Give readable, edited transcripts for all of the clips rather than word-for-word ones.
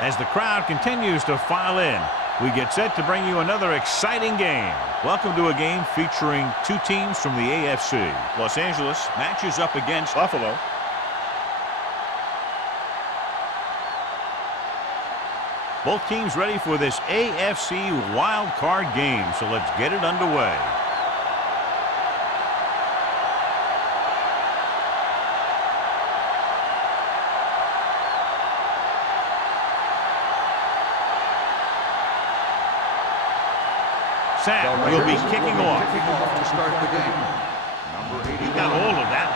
As the crowd continues to file in, we get set to bring you another exciting game. Welcome to a game featuring two teams from the AFC. Los Angeles matches up against Buffalo. Both teams ready for this AFC Wildcard game, so let's get it underway. Sam will be kicking off. To start the game. He got all of that.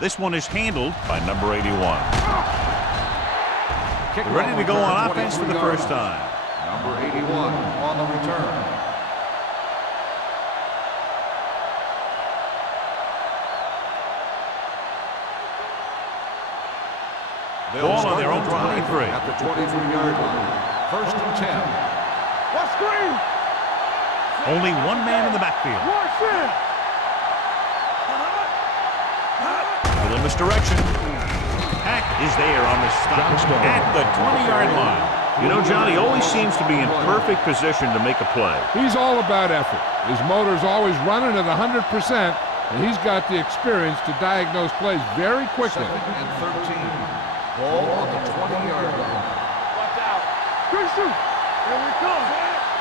This one is handled by number 81. Ready to go on offense for the first time. Number 81 on the return. Ball on their own 23. At the 23-yard line. First and 10. What screen? Only one man in the backfield. Little misdirection. Hack is there on the stop at the 20-yard line. You know, John, he always seems to be in perfect position to make a play. He's all about effort. His motor's always running at 100%, and he's got the experience to diagnose plays very quickly. Second and 13. Ball on the 20-yard line. Here we come.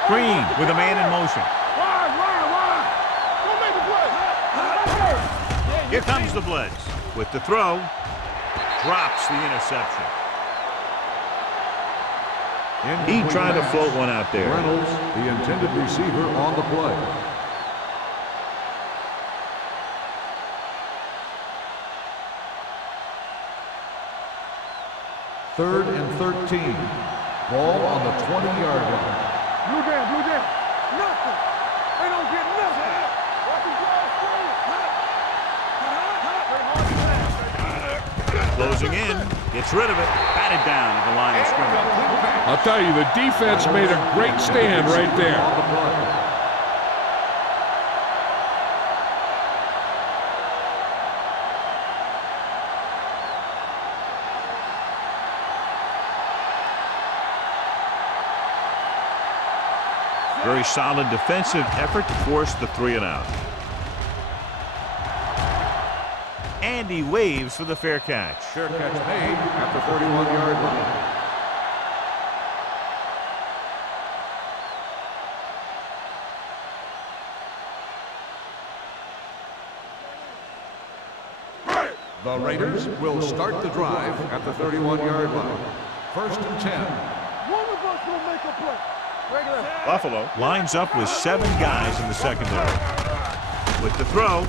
Green with a man in motion. Wide. Don't make a play. Here comes the blitz. With the throw, drops the interception. He tried to float one out there. Reynolds, the intended receiver, on the play. Third and 13. Ball on the 20-yard line. Blue down. Nothing. They don't get nothing. Closing in. Gets rid of it. Batted down at the line of scrimmage. I'll tell you, the defense made a great stand right there. Very solid defensive effort to force the 3-and-out. And he waves for the fair catch. Fair catch made at the 31-yard line. The Raiders will start the drive at the 31-yard line. First and 10. One of us will make a play. Buffalo lines up with 7 guys in the secondary. With the throw,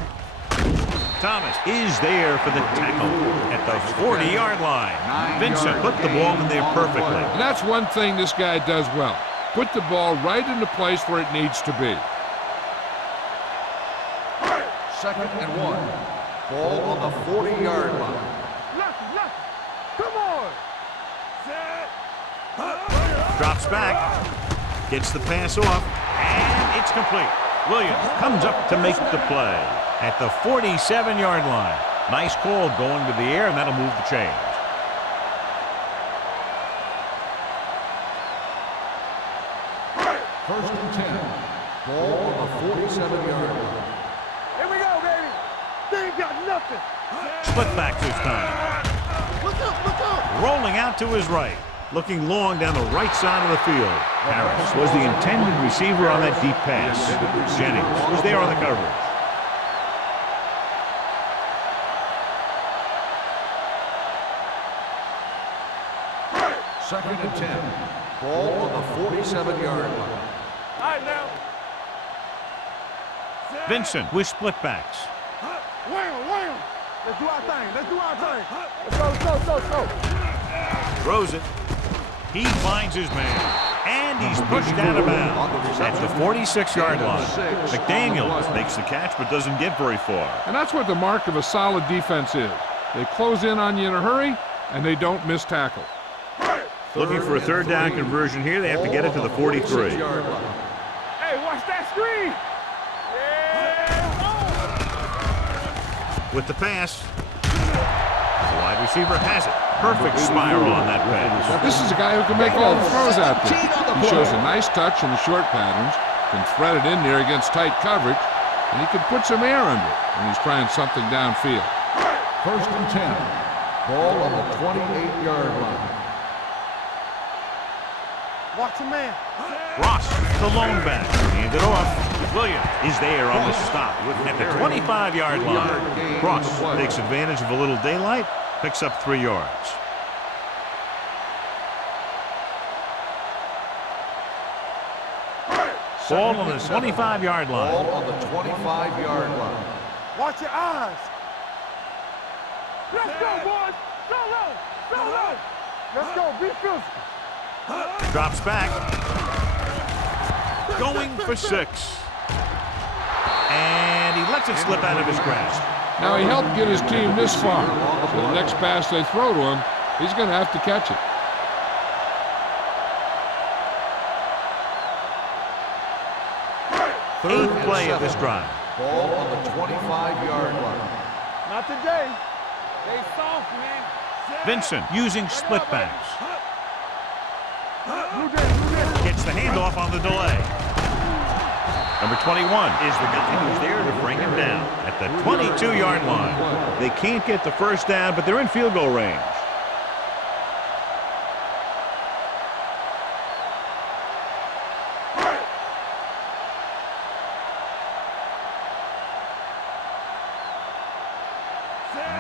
Thomas is there for the tackle at the 40-yard line. Vincent put the ball in there perfectly. And that's one thing this guy does well. Put the ball right in the place where it needs to be. Second and 1. Ball on the 40-yard line. Nothing. Come on. Drops back, gets the pass off, and it's complete. Williams comes up to make the play at the 47-yard line. Nice call going to the air, and that'll move the chains. First and 10. Ball on the 47-yard line. Here we go, baby. They ain't got nothing. Split back this time. Look up. Rolling out to his right. Looking long down the right side of the field. Harris was the intended receiver on that deep pass. Jennings was there on the coverage. Second and 10. Ball on the 47-yard line. All right, now. Vincent with split backs. Wham. Let's do our thing. Let's go. Throws it. He finds his man. And he's pushed out of bounds at the 46-yard line. McDaniels makes the catch but doesn't get very far. And that's what the mark of a solid defense is. They close in on you in a hurry, and they don't miss tackle. Looking for a third down conversion here. They have to get it to the 43. Hey, watch that screen. With the pass, the wide receiver has it. Perfect spiral on that pass. This is a guy who can make all the throws out there. He shows a nice touch in the short patterns, can thread it in there against tight coverage, and he can put some air under it when he's trying something downfield. 1st and 10. Ball on the 28-yard line. Watch a man. Ross, the lone back, handed off. Williams is there on the stop at the 25-yard line. Ross takes advantage of a little daylight, picks up 3 yards. Ball on the 25-yard line. Ball on the 25-yard line. Watch your eyes. Let's go, boys. Go low. Go low. Let's go. Be physical. Drops back. Going for 6. And he lets it slip out of his grasp. Now, he helped get his team this far, so the next pass they throw to him, he's going to have to catch it. Eighth play of this drive. Ball on the 25-yard line. Not today. They soft, man. Vincent using split backs. Gets the handoff on the delay. Number 21 is the guy who's there to bring him down at the 22-yard line. They can't get the first down, but they're in field goal range.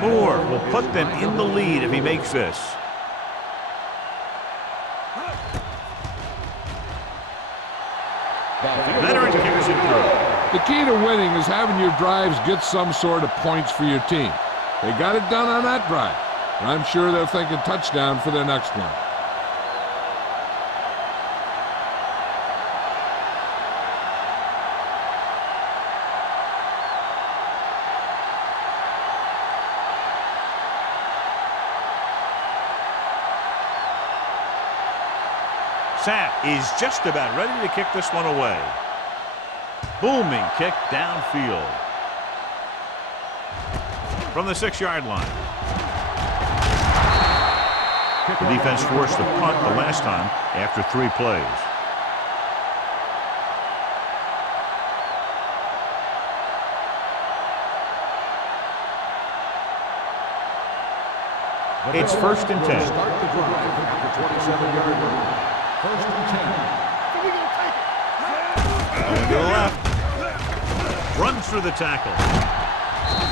Moore will put them in the lead if he makes this. Veteran kicks it through. The key to winning is having your drives get some sort of points for your team. They got it done on that drive, and I'm sure they're thinking touchdown for their next one. Sapp is just about ready to kick this one away. Booming kick downfield. From the 6-yard line. The defense forced a punt the last time after 3 plays. It's 1st and 10. Start the drive at the 27-yard line. 1st and 10. Going to the left. Runs through the tackle.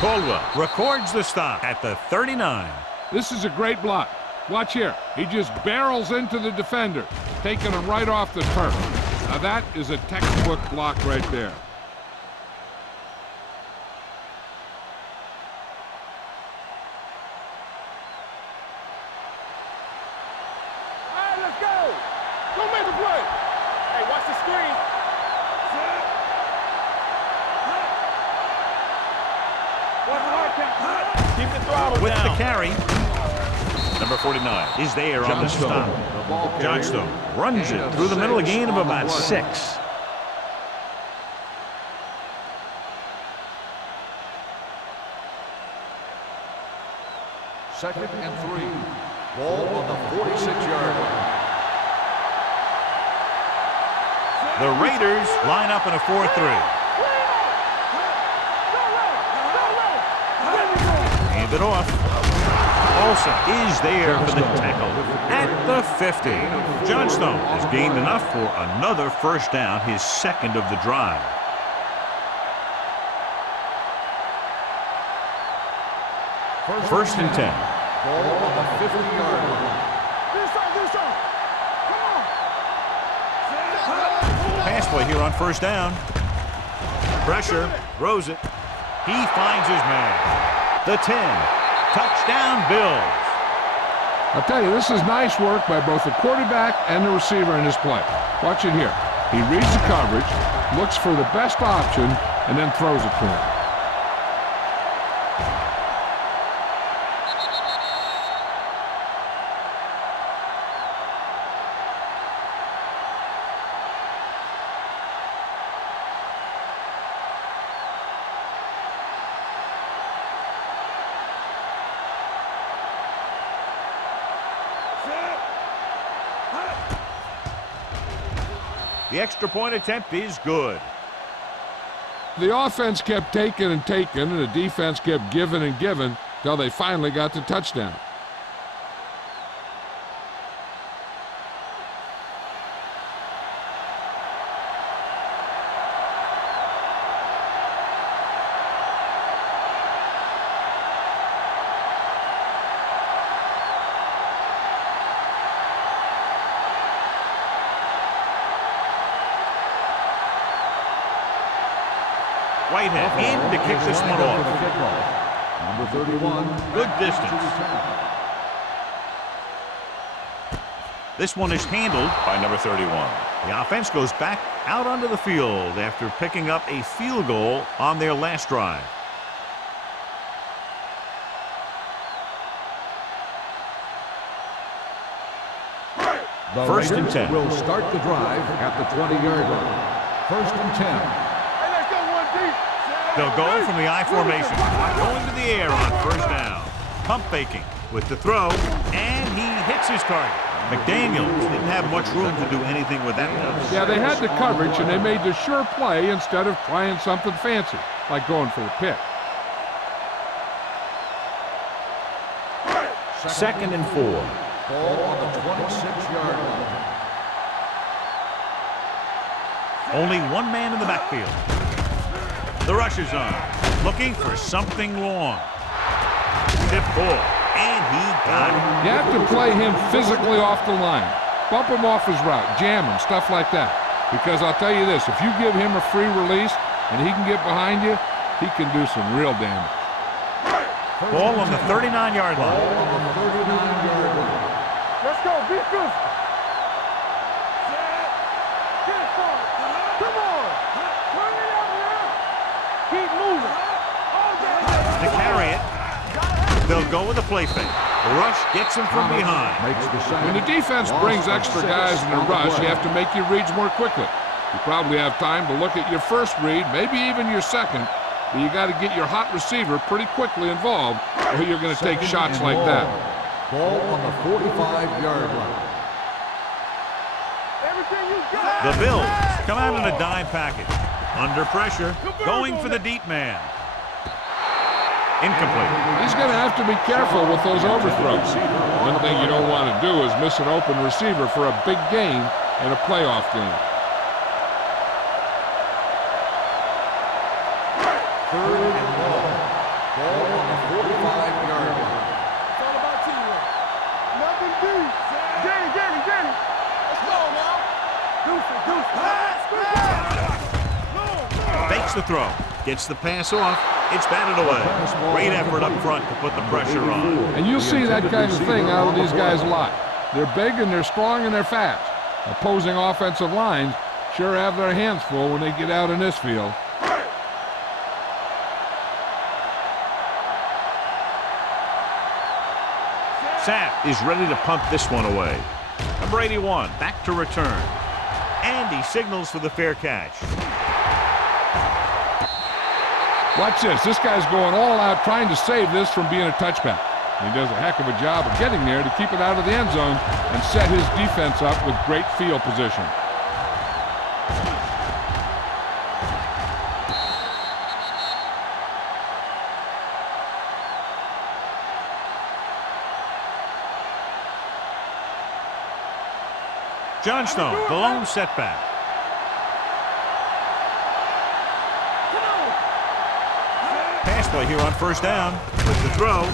Caldwell records the stop at the 39. This is a great block. Watch here. He just barrels into the defender, taking him right off the turf. Now that is a textbook block right there. With the carry, number 49 is there on the stop. Johnstone runs it through the middle, a gain of about 6. Second and 3. Ball on the 46-yard line. The Raiders line up in a 4-3. Hand it off. Olsen is there for the tackle at the 50. Johnstone has gained enough for another first down, his second of the drive. First and 10. Ball on the 50-yard line. Pass play here on first down. Pressure, throws it. He finds his man. The 10. Touchdown, Bills. I'll tell you, this is nice work by both the quarterback and the receiver in this play. Watch it here. He reads the coverage, looks for the best option, and then throws it to him. The extra point attempt is good. The offense kept taking and taking, and the defense kept giving and giving until they finally got the touchdown. Whitehead in to kick this one off. Number 31. Good distance. This one is handled by number 31. The offense goes back out onto the field after picking up a field goal on their last drive. The First and Raiders 10. will start the drive at the 20-yard line. First and 10. Hey, let's go one deep. They'll go from the I formation, going to the air on first down. Pump faking with the throw, and he hits his target. McDaniels didn't have much room to do anything with that one. Yeah, they had the coverage, and they made the sure play instead of trying something fancy, like going for the pick. Second and 4. Ball on the 26-yard line. Only one man in the backfield. The rush is on, looking for something long. Tip ball, and he got it. You have to play him physically off the line. Bump him off his route, jam him, stuff like that. Because I'll tell you this, if you give him a free release and he can get behind you, he can do some real damage. Ball on the 39-yard Ball line. on the 39-yard line. Let's go. Be physical. Get it forward. Come on. Turn it up here. Keep moving. To carry it, they'll go with a play fake. The rush gets him from behind. Makes the sack. When the defense Loss brings of extra 6 guys in the on the rush, you play. have to make your reads more quickly. You probably have time to look at your first read, maybe even your second, but you got to get your hot receiver pretty quickly involved, or you're going to take Second shots and like long. that. Ball on the 45-yard line. Everything you got. The Bills come out in a dime package. Under pressure, going for the deep man. Incomplete. He's going to have to be careful with those overthrows. One thing you don't want to do is miss an open receiver for a big gain in a playoff game. Third and long. Ball on the 45-yard line. It's all about teamwork. Nothing deep. Get it. Let's go now. Deuce. Fakes the throw. Gets the pass off. It's batted away. Great effort up front to put the pressure on. And you'll see that kind of thing out of these guys a lot. They're big and they're strong and they're fast. Opposing offensive lines sure have their hands full when they get out in this field. Sapp is ready to punt this one away. Number 81 back to return. And he signals for the fair catch. Watch this. This guy's going all out trying to save this from being a touchback. He does a heck of a job of getting there to keep it out of the end zone and set his defense up with great field position. Johnstone, the lone setback. Pass play here on first down with the throw.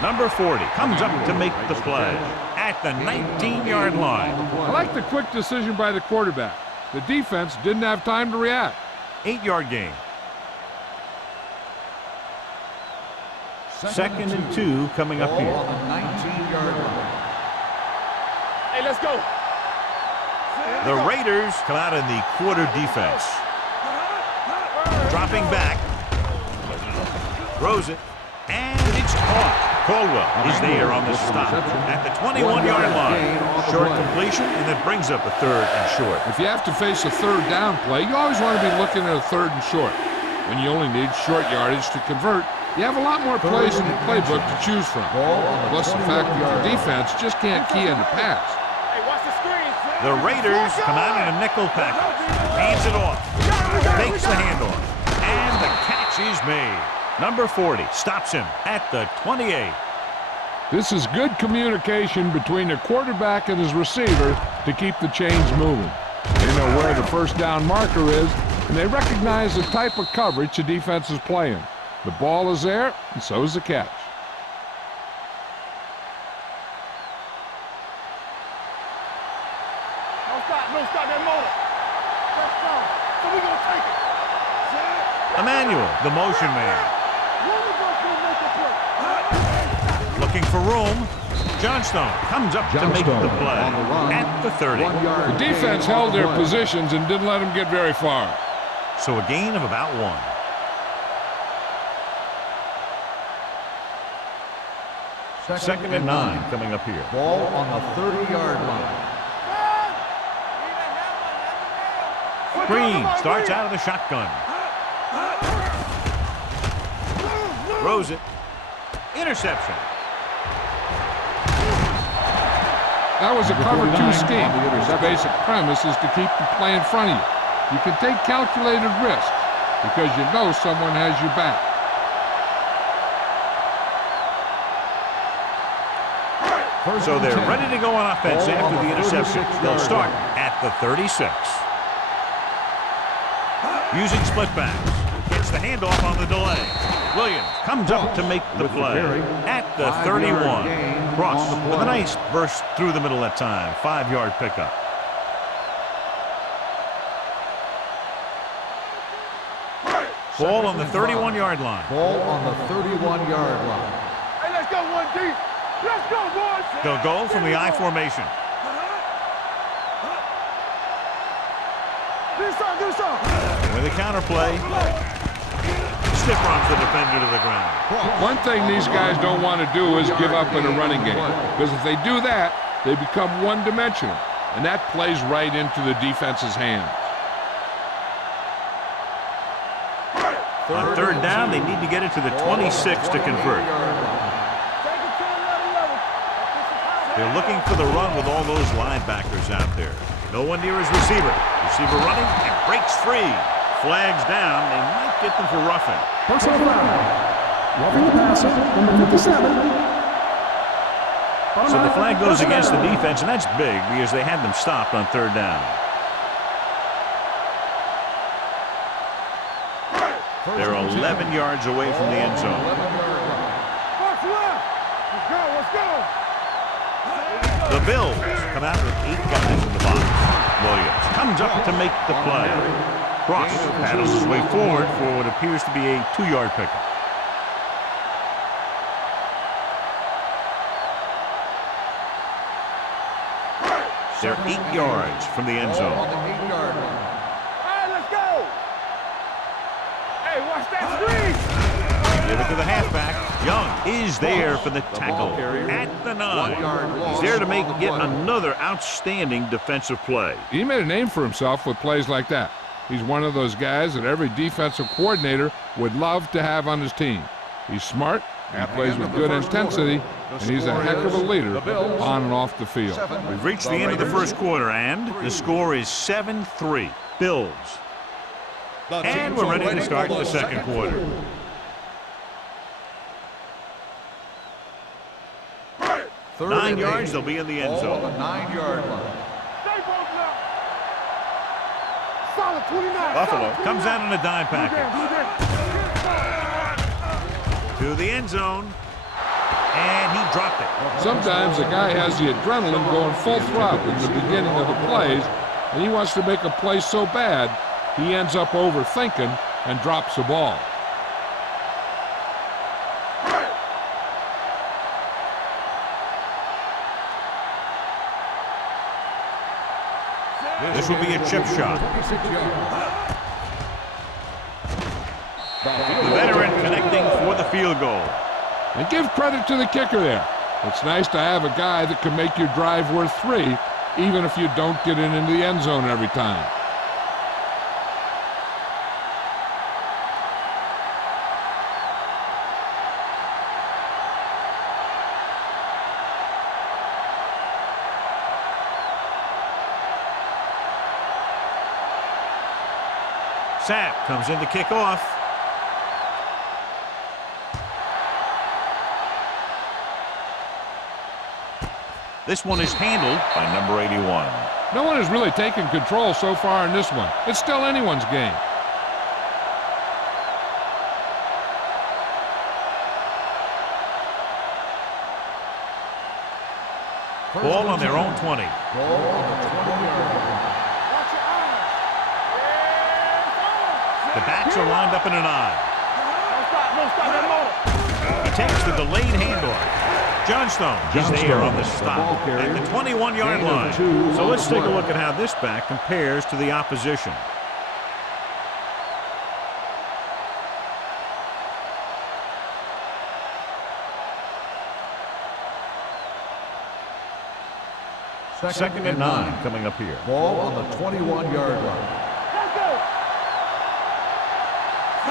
Number 40 comes up to make the play at the 19-yard line. I like the quick decision by the quarterback. The defense didn't have time to react. 8-yard gain. Second and 2 coming up Ball here. on the 19-yard line. Hey, let's go. The Raiders come out in the quarter defense. Dropping back. Throws it. And it's caught. Caldwell is there on the stop at the 21-yard line. Short completion, and that brings up a third and short. If you have to face a third down play, you always want to be looking at a third and short. When you only need short yardage to convert, you have a lot more plays in the playbook to choose from. Plus the fact that the defense just can't key in the pass. Hey, watch the screen. The Raiders come out in a nickel package. Hands it off. Fakes the handoff. And the catch is made. Number 40 stops him at the 28. This is good communication between the quarterback and his receiver to keep the chains moving. They know where the first down marker is, and they recognize the type of coverage the defense is playing. The ball is there, and so is the catch. No, stop that motor. Let's go. So we're going to take it. Emmanuel, the motion man. Looking for room. Johnstone comes up to make the play at the 30. The defense held their positions and didn't let them get very far. So a gain of about 1. Second and 9 coming up here. Ball on the 30-yard line. Green starts out of the shotgun. Throws it. Interception. That was a cover 2 scheme. The basic premise is to keep the play in front of you. You can take calculated risks because you know someone has your back. So they're ready to go on offense after the interception. They'll start at the 36. Using split backs. Gets the handoff on the delay. Williams comes up to make the play at the 31. Cross with a nice burst through the middle that time. 5-yard pickup. Ball on the 31-yard line. Ball on the 31-yard line. Hey, let's go, 1D. Let's go, boys. They'll go from the I formation. Do something. With a counterplay. Stiff arms the defender to the ground. One thing these guys don't want to do is give up in a running game. Because if they do that, they become one-dimensional. And that plays right into the defense's hands. On third down, they need to get it to the 26 to convert. They're looking for the run with all those linebackers out there. No one near his receiver. Receiver running and breaks free. Flags down. They might get them for roughing. Personal foul. Roughing the passer, number 57. So the flag goes against the defense, and that's big because they had them stopped on third down. They're 11 yards away from the end zone. Box left. Let's go, let's go. The Bills come out with 8 guys in the box. Williams comes up to make the play. Cross paddles his way forward for what appears to be a 2-yard pickup. They're 8 yards from the end zone. On the 8-yard line. All right, let's go. Hey, watch that screen. Give it to the halfback. Young is there for the tackle at the 9. He's there to make yet another outstanding defensive play. He made a name for himself with plays like that. He's one of those guys that every defensive coordinator would love to have on his team. He's smart, he plays with good intensity, and he's a heck of a leader on and off the field. We've reached the end of the first quarter, and the score is 7-3. Bills. And we're ready to start the second quarter. Third 9 and yards, 8. they'll be in the end Ball zone. on the 9-yard line. Stay both up. Solid 29. Buffalo comes out in a dime package to the end zone, and he dropped it. Sometimes a guy has the adrenaline going full throttle in the beginning of the plays, and he wants to make a play so bad, he ends up overthinking and drops the ball. This will be a chip shot. The veteran connecting for the field goal. And give credit to the kicker there. It's nice to have a guy that can make your drive worth 3, even if you don't get it into the end zone every time. Sapp comes in to kick off. This one is handled by number 81. No one has really taken control so far in this one. It's still anyone's game. Ball on their own 20. Ball on the 20-yard line. The backs are lined up in an I. Don't stop that motor. He takes the delayed handoff. Johnstone is there on the stop at the 21-yard line. So let's take a look at how this back compares to the opposition. Second and 9 coming up here. Ball on the 21-yard line. Let's go.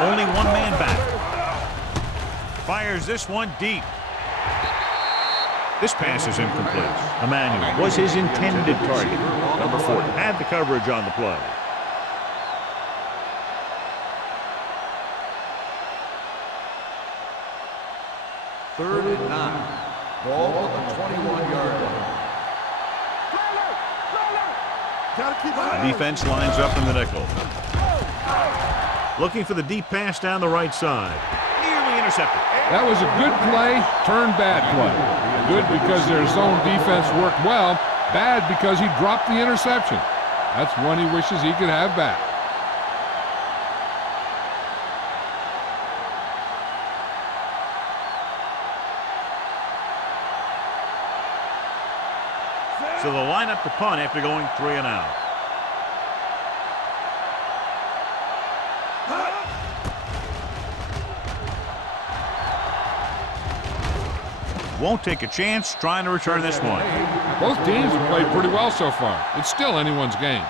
Only one man back. Fires this one deep. This pass is incomplete. Emmanuel was his intended target. Number 40 had the coverage on the play. Third and 9. Ball on the 21-yard line. Defense lines up in the nickel. Looking for the deep pass down the right side. Nearly intercepted. That was a good play, turned bad play. Good because their zone defense worked well. Bad because he dropped the interception. That's one he wishes he could have back. So they'll line up the punt after going 3 and out. Won't take a chance trying to return this one. Both teams have played pretty well so far. It's still anyone's game.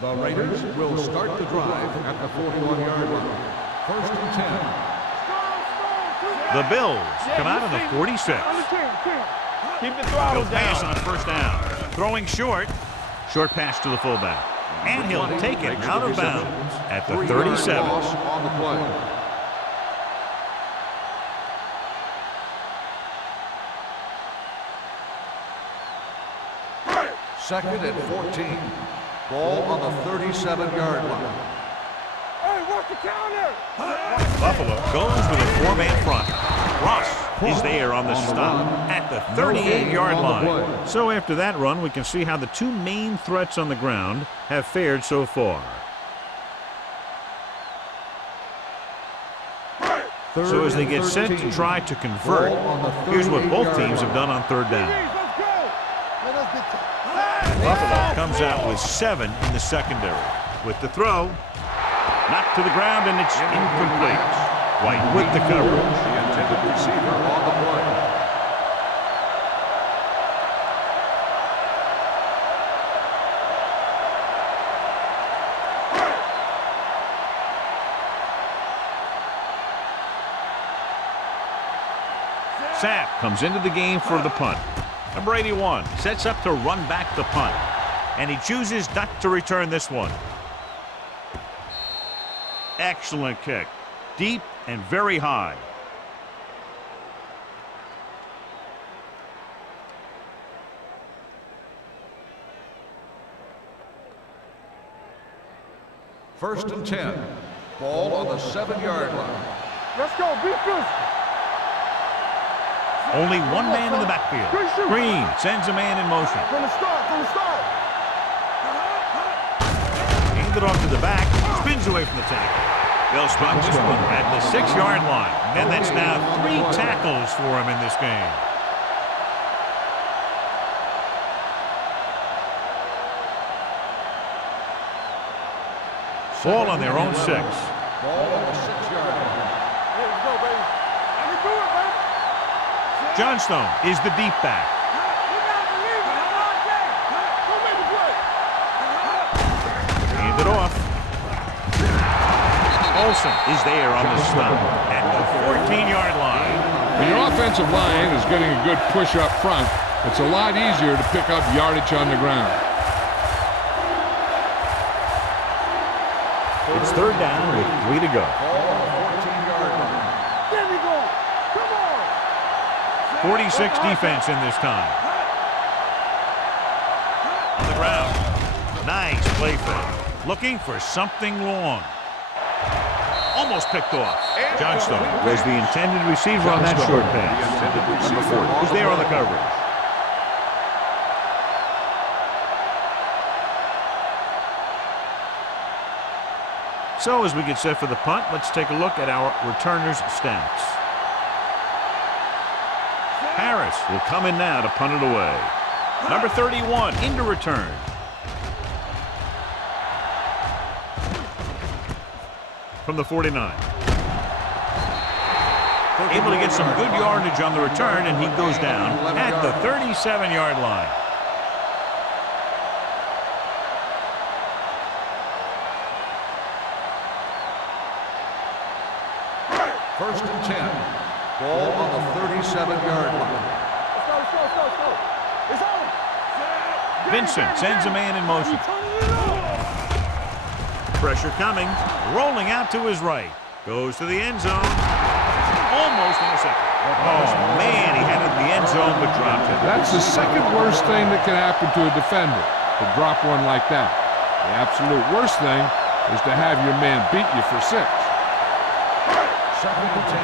The Raiders will start the drive at the 41-yard line. First and 10. The Bills come out of the 46. Keep the throttle He'll pass down. on first down. Throwing short. Short pass to the fullback. And he'll take it out of bounds at the 37. Loss on the play. Second and 14. Ball on the 37-yard line. Hey, what's the counter? Buffalo goes with a 4-man front. Ross is there on the stop at the 38-yard line. So after that run, we can see how the two main threats on the ground have fared so far. So as they get set to try to convert, here's what both teams have done on third down. Let's go. Buffalo comes out with 7 in the secondary. With the throw, knocked to the ground, and it's incomplete. White with the coverage. The intended receiver on the play. Sapp comes into the game for the punt. Number 81 sets up to run back the punt. And he chooses not to return this one. Excellent kick. Deep and very high. First and 10. Ball on the 7-yard line. Let's go. Be physical. Only one man in the backfield. Green sends a man in motion. From the start. Hands it off to the back. Spins away from the tackle. They'll spot this one at the 6-yard line. And that's now 3 tackles for him in this game. Ball on their own 6. Ball on the 6-yard line. Let's go, baby. Let me do it, baby. Johnstone is the deep back. You gotta believe it. I'm on there. Go make the play. Hand it off. Olsen is there on the stop at the 14-yard line. When your offensive line is getting a good push up front, it's a lot easier to pick up yardage on the ground. It's third down with 3 to go. There we go. Come on. 46 defense in this time. On the ground. Nice play fake. Looking for something long. Almost picked off. Johnstone was the intended receiver on that short pass. Number 40. Who's there on the coverage? So as we get set for the punt, let's take a look at our returners' stats. Harris will come in now to punt it away. Number 31 into return. From the 49. Able to get some good yardage on the return, and he goes down at the 37-yard line. First and 10. Ball on the 37-yard line. Let's go. It's on. Vincent sends a man in motion. Pressure coming. Rolling out to his right. Goes to the end zone. Almost intercepted. Oh, man, he had it in the end zone but dropped it. That's the second worst thing that can happen to a defender, to drop one like that. The absolute worst thing is to have your man beat you for 6. Second and 10.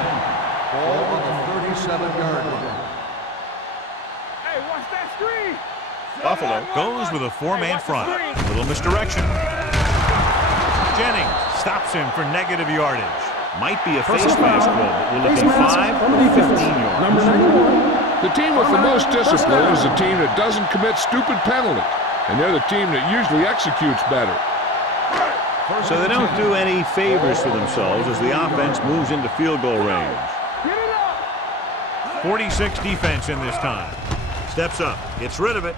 Ball on the 37-yard line. Hey, watch that screen. Buffalo goes with a 4-man front. Little misdirection. Jennings stops him for negative yardage. Might be a face mask call, but we're looking 5 or 15 yards. Number 91. The team with the most discipline is the team that doesn't commit stupid penalties, and they're the team that usually executes better. So they don't do any favors to themselves as the offense moves into field goal range. 46 defense in this time. Steps up, gets rid of it.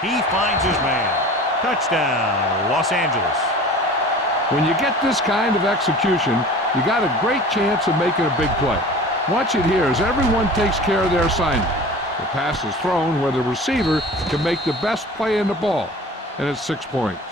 He finds his man. Touchdown, Los Angeles. When you get this kind of execution, you got a great chance of making a big play. Watch it here as everyone takes care of their assignment. The pass is thrown where the receiver can make the best play in the ball, and it's 6 points.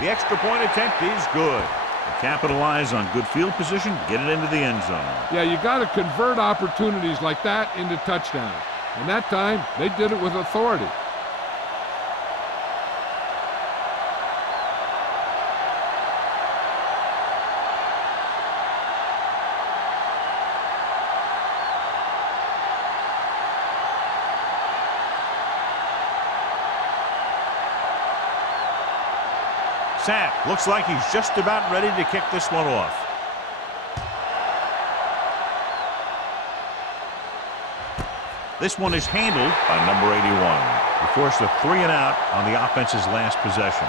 The extra point attempt is good. They capitalize on good field position, get it into the end zone. Yeah, you got to convert opportunities like that into touchdowns. And that time, they did it with authority. Sapp looks like he's just about ready to kick this one off. This one is handled by number 81. He forced a 3-and-out on the offense's last possession.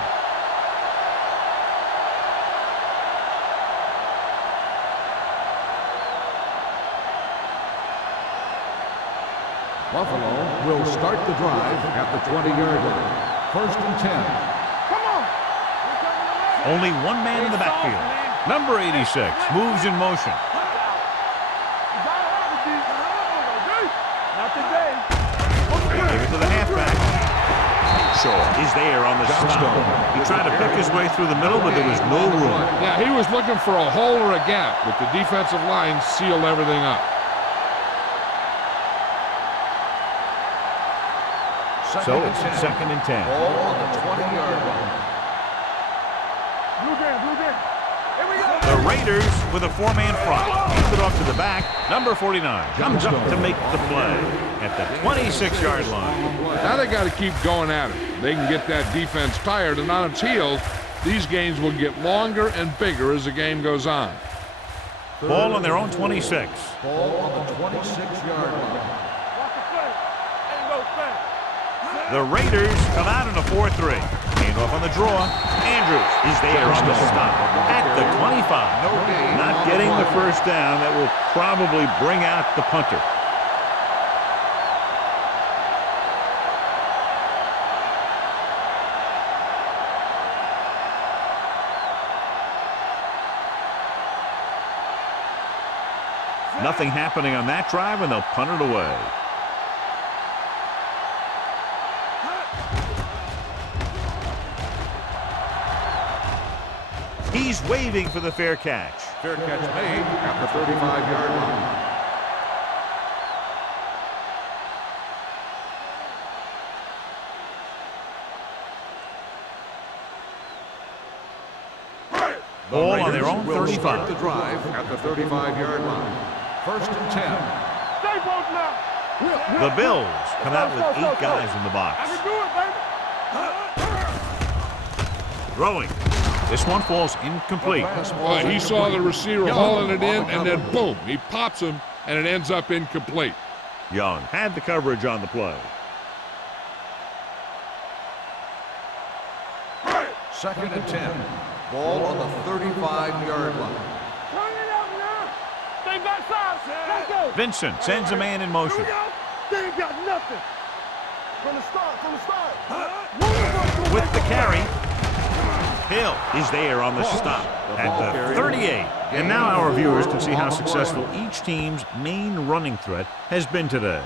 Buffalo will start the drive at the 20-yard line. First and 10. Only one man in the backfield. Number 86 moves in motion. Give it to the halfback. Shaw is there on the stop. He tried to pick his way through the middle, but there was no room. Yeah, he was looking for a hole or a gap, but the defensive line sealed everything up. So it's second and 10. Ball on the 20-yard line. The Raiders with a 4-man front. Hands it off to the back. Number 49 comes up to make the play at the 26-yard line. Now they got to keep going at it. They can get that defense tired and on its heels. These games will get longer and bigger as the game goes on. Ball on their own 26. Ball on the 26-yard line. The Raiders come out in a 4-3. Handoff on the draw. Andrews is there on the stop at the 25. Not getting the first down. That will probably bring out the punter. Nothing happening on that drive, and they'll punt it away. He's waving for the fair catch. Fair catch made at the 35-yard line. Ball on their own will start 35. the drive at the 35-yard line. First and 10. Stay both now. The Bills come out with 8 guys in the I box. can do it, baby. Throwing. This one falls incomplete. Well, he saw the receiver hauling it in, and then boom, he pops him, and it ends up incomplete. Young had the coverage on the play. Second and 10. Ball on the 35-yard line. Turn it up now. Stay backside. Let's go. Vincent sends a man in motion. They ain't got nothing. From the start. With the carry, Hill is there on the stop at the 38. And now our viewers can see how successful each team's main running threat has been today.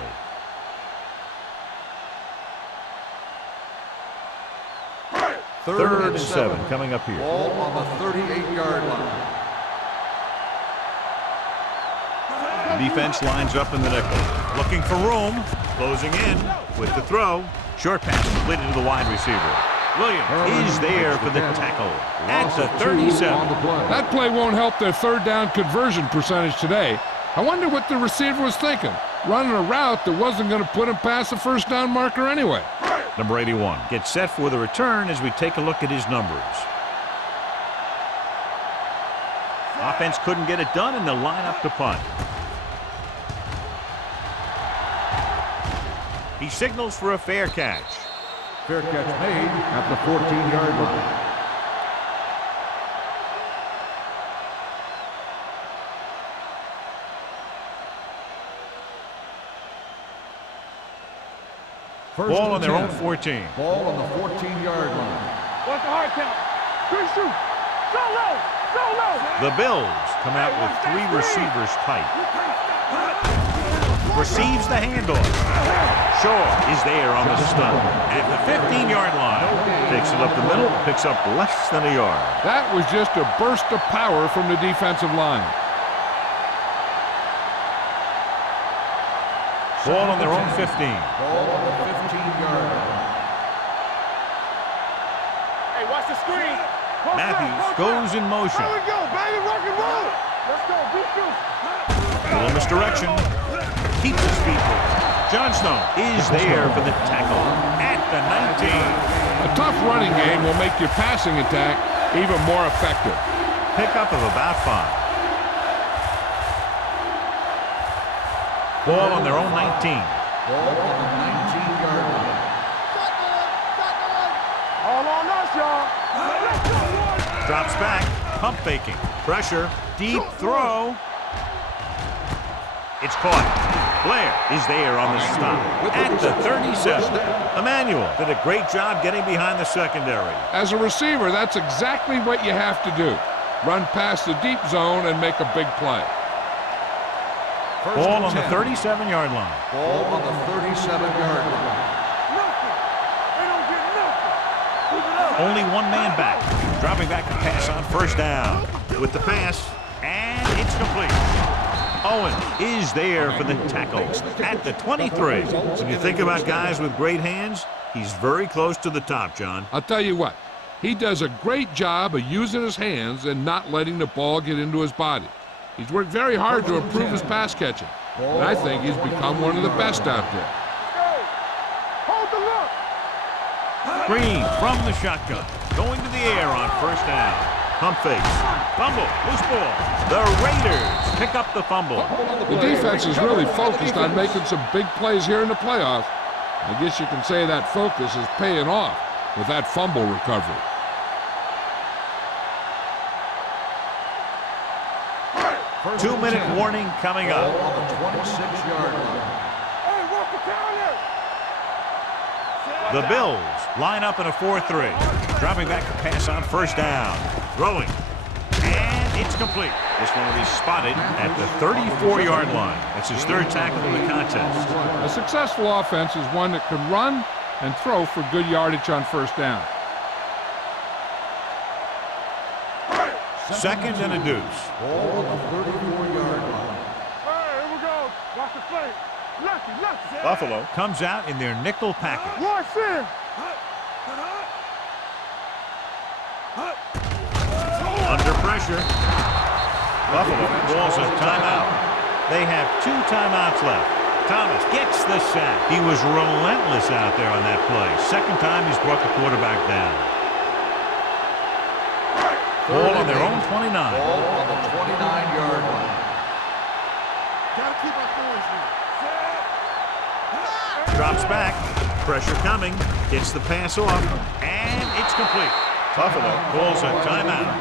Third and 7 coming up here. Ball on the 38-yard line. The defense lines up in the nickel. Looking for room. Closing in with the throw. Short pass completed to the wide receiver. Williams is there for the tackle at the 37. That play won't help their third down conversion percentage today. I wonder what the receiver was thinking, running a route that wasn't going to put him past the first down marker anyway. Number 81 gets set for the return as we take a look at his numbers. Offense couldn't get it done, and they'll line up to punt. He signals for a fair catch. Fair catch made at the 14-yard line. Ball on their own 14. Ball on the 14-yard line. What's the hard count? Good shoot. Solo. The Bills come out with 3 receivers tight. Receives the handoff. Shaw is there on the stop at the 15-yard line. Takes it up the middle, picks up less than a yard. That was just a burst of power from the defensive line. Ball on their own 15. Ball on the 15-yard line. Hey, watch the screen. Matthews goes in motion. Here we go, baby. Rock and roll. Let's go. Beat you. Little misdirection. Keeps his feet moving. Johnstone is there for the tackle at the 19. A tough running game will make your passing attack even more effective. Pickup of about 5. Ball on their own 19. Ball on the 19-yard line. All on us, y'all. Drops back. Pump faking. Pressure. Deep throw. It's caught. Blair is there on the stop at the 37. Emmanuel did a great job getting behind the secondary. As a receiver, that's exactly what you have to do. Run past the deep zone and make a big play. Ball on the 37-yard line. Ball on the 37-yard line. Nothing. They don't get nothing. Keep it up. Only one man back. Dropping back to pass on first down. With the pass, and it's complete. Owen is there for the tackle at the 23. When you think about guys with great hands, he's very close to the top, John. I'll tell you what, he does a great job of using his hands and not letting the ball get into his body. He's worked very hard to improve his pass catching, and I think he's become one of the best out there. Hold the look. Green from the shotgun, going to the air on first down. Pump fake, fumble, loose ball. The Raiders pick up the fumble. The defense is really focused on making some big plays here in the playoffs, I guess you can say that focus is paying off with that fumble recovery. Two-minute warning coming up. On the 26-yard line. Hey, walk the counter! The Bills line up in a 4-3. Dropping back to pass on first down. Throwing. And it's complete. This one will be spotted at the 34-yard line. That's his third tackle of the contest. A successful offense is one that can run and throw for good yardage on first down. Second and a deuce. Ball on the 34-yard line. Hey, here we go. Watch the play. Lefty. Buffalo comes out in their nickel package. Watch in. Under pressure. Buffalo calls a timeout. They have 2 timeouts left. Thomas gets the sack. He was relentless out there on that play. Second time he's brought the quarterback down. Ball on their own 29. Ball on the 29-yard line. Gotta keep our boys here. Drops back. Pressure coming. Gets the pass off. And it's complete. Buffalo calls a timeout.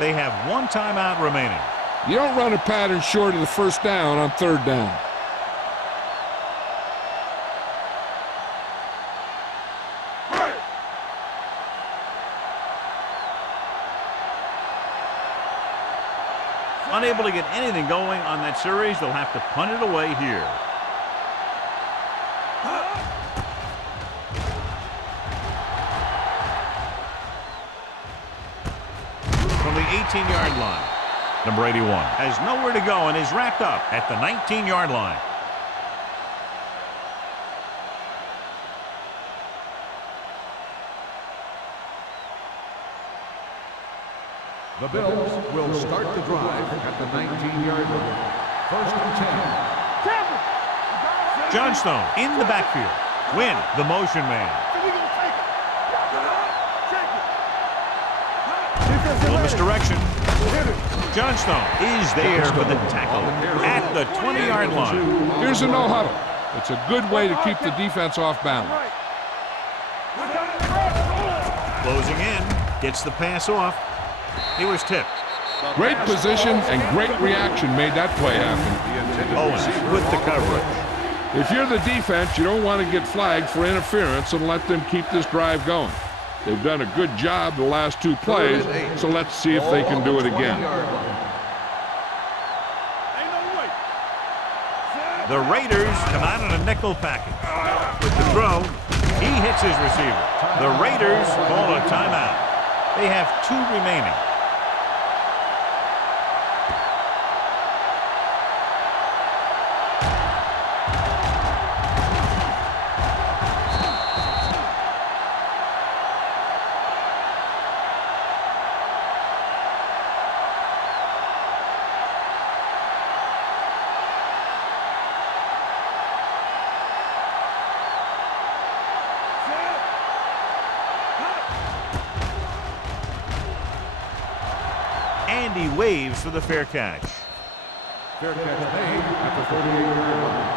They have 1 timeout remaining. You don't run a pattern short of the first down on third down. Unable to get anything going on that series, they'll have to punt it away here. From the 18-yard line, number 81 has nowhere to go and is wrapped up at the 19-yard line. The Bills will start the drive at the 19-yard line. First and 10. Johnstone in the backfield. Win, the motion man. Little misdirection. Johnstone is there for the tackle at the 20-yard line. Here's a no huddle. It's a good way to keep the defense off balance. Closing in, gets the pass off. He was tipped. Great position and great reaction made that play happen. Owens with the coverage. If you're the defense, you don't want to get flagged for interference and let them keep this drive going. They've done a good job the last 2 plays, so let's see if they can do it again. The Raiders come out in a nickel package. With the throw, he hits his receiver. The Raiders call a timeout. They have 2 remaining. And he waves for the fair catch. Fair catch made at the 38-yard line.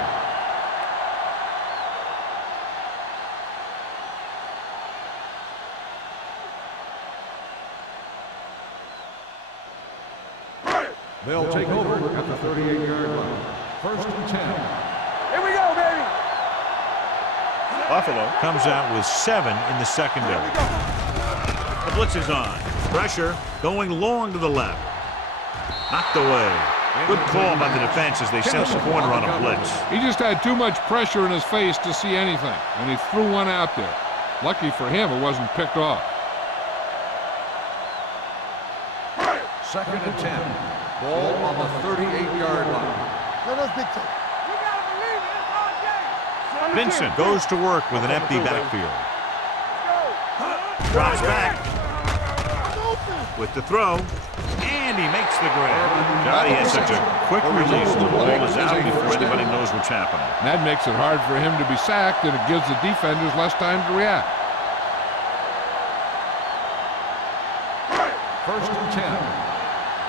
They'll take over at the 38-yard line. First and 10. Here we go, baby. Buffalo comes out with 7 in the secondary. The blitz is on. Pressure going long to the left. Knocked away. Good call by the defense as they set the corner on a blitz. He just had too much pressure in his face to see anything, and he threw one out there. Lucky for him, it wasn't picked off. Second and 10. Ball on the 38-yard line. Vincent goes to work with an empty backfield. Drops back with the throw, and he makes the grab. God, he has such a quick release. The ball is out before anybody knows what's happening. And that makes it hard for him to be sacked, and it gives the defenders less time to react. First and 10.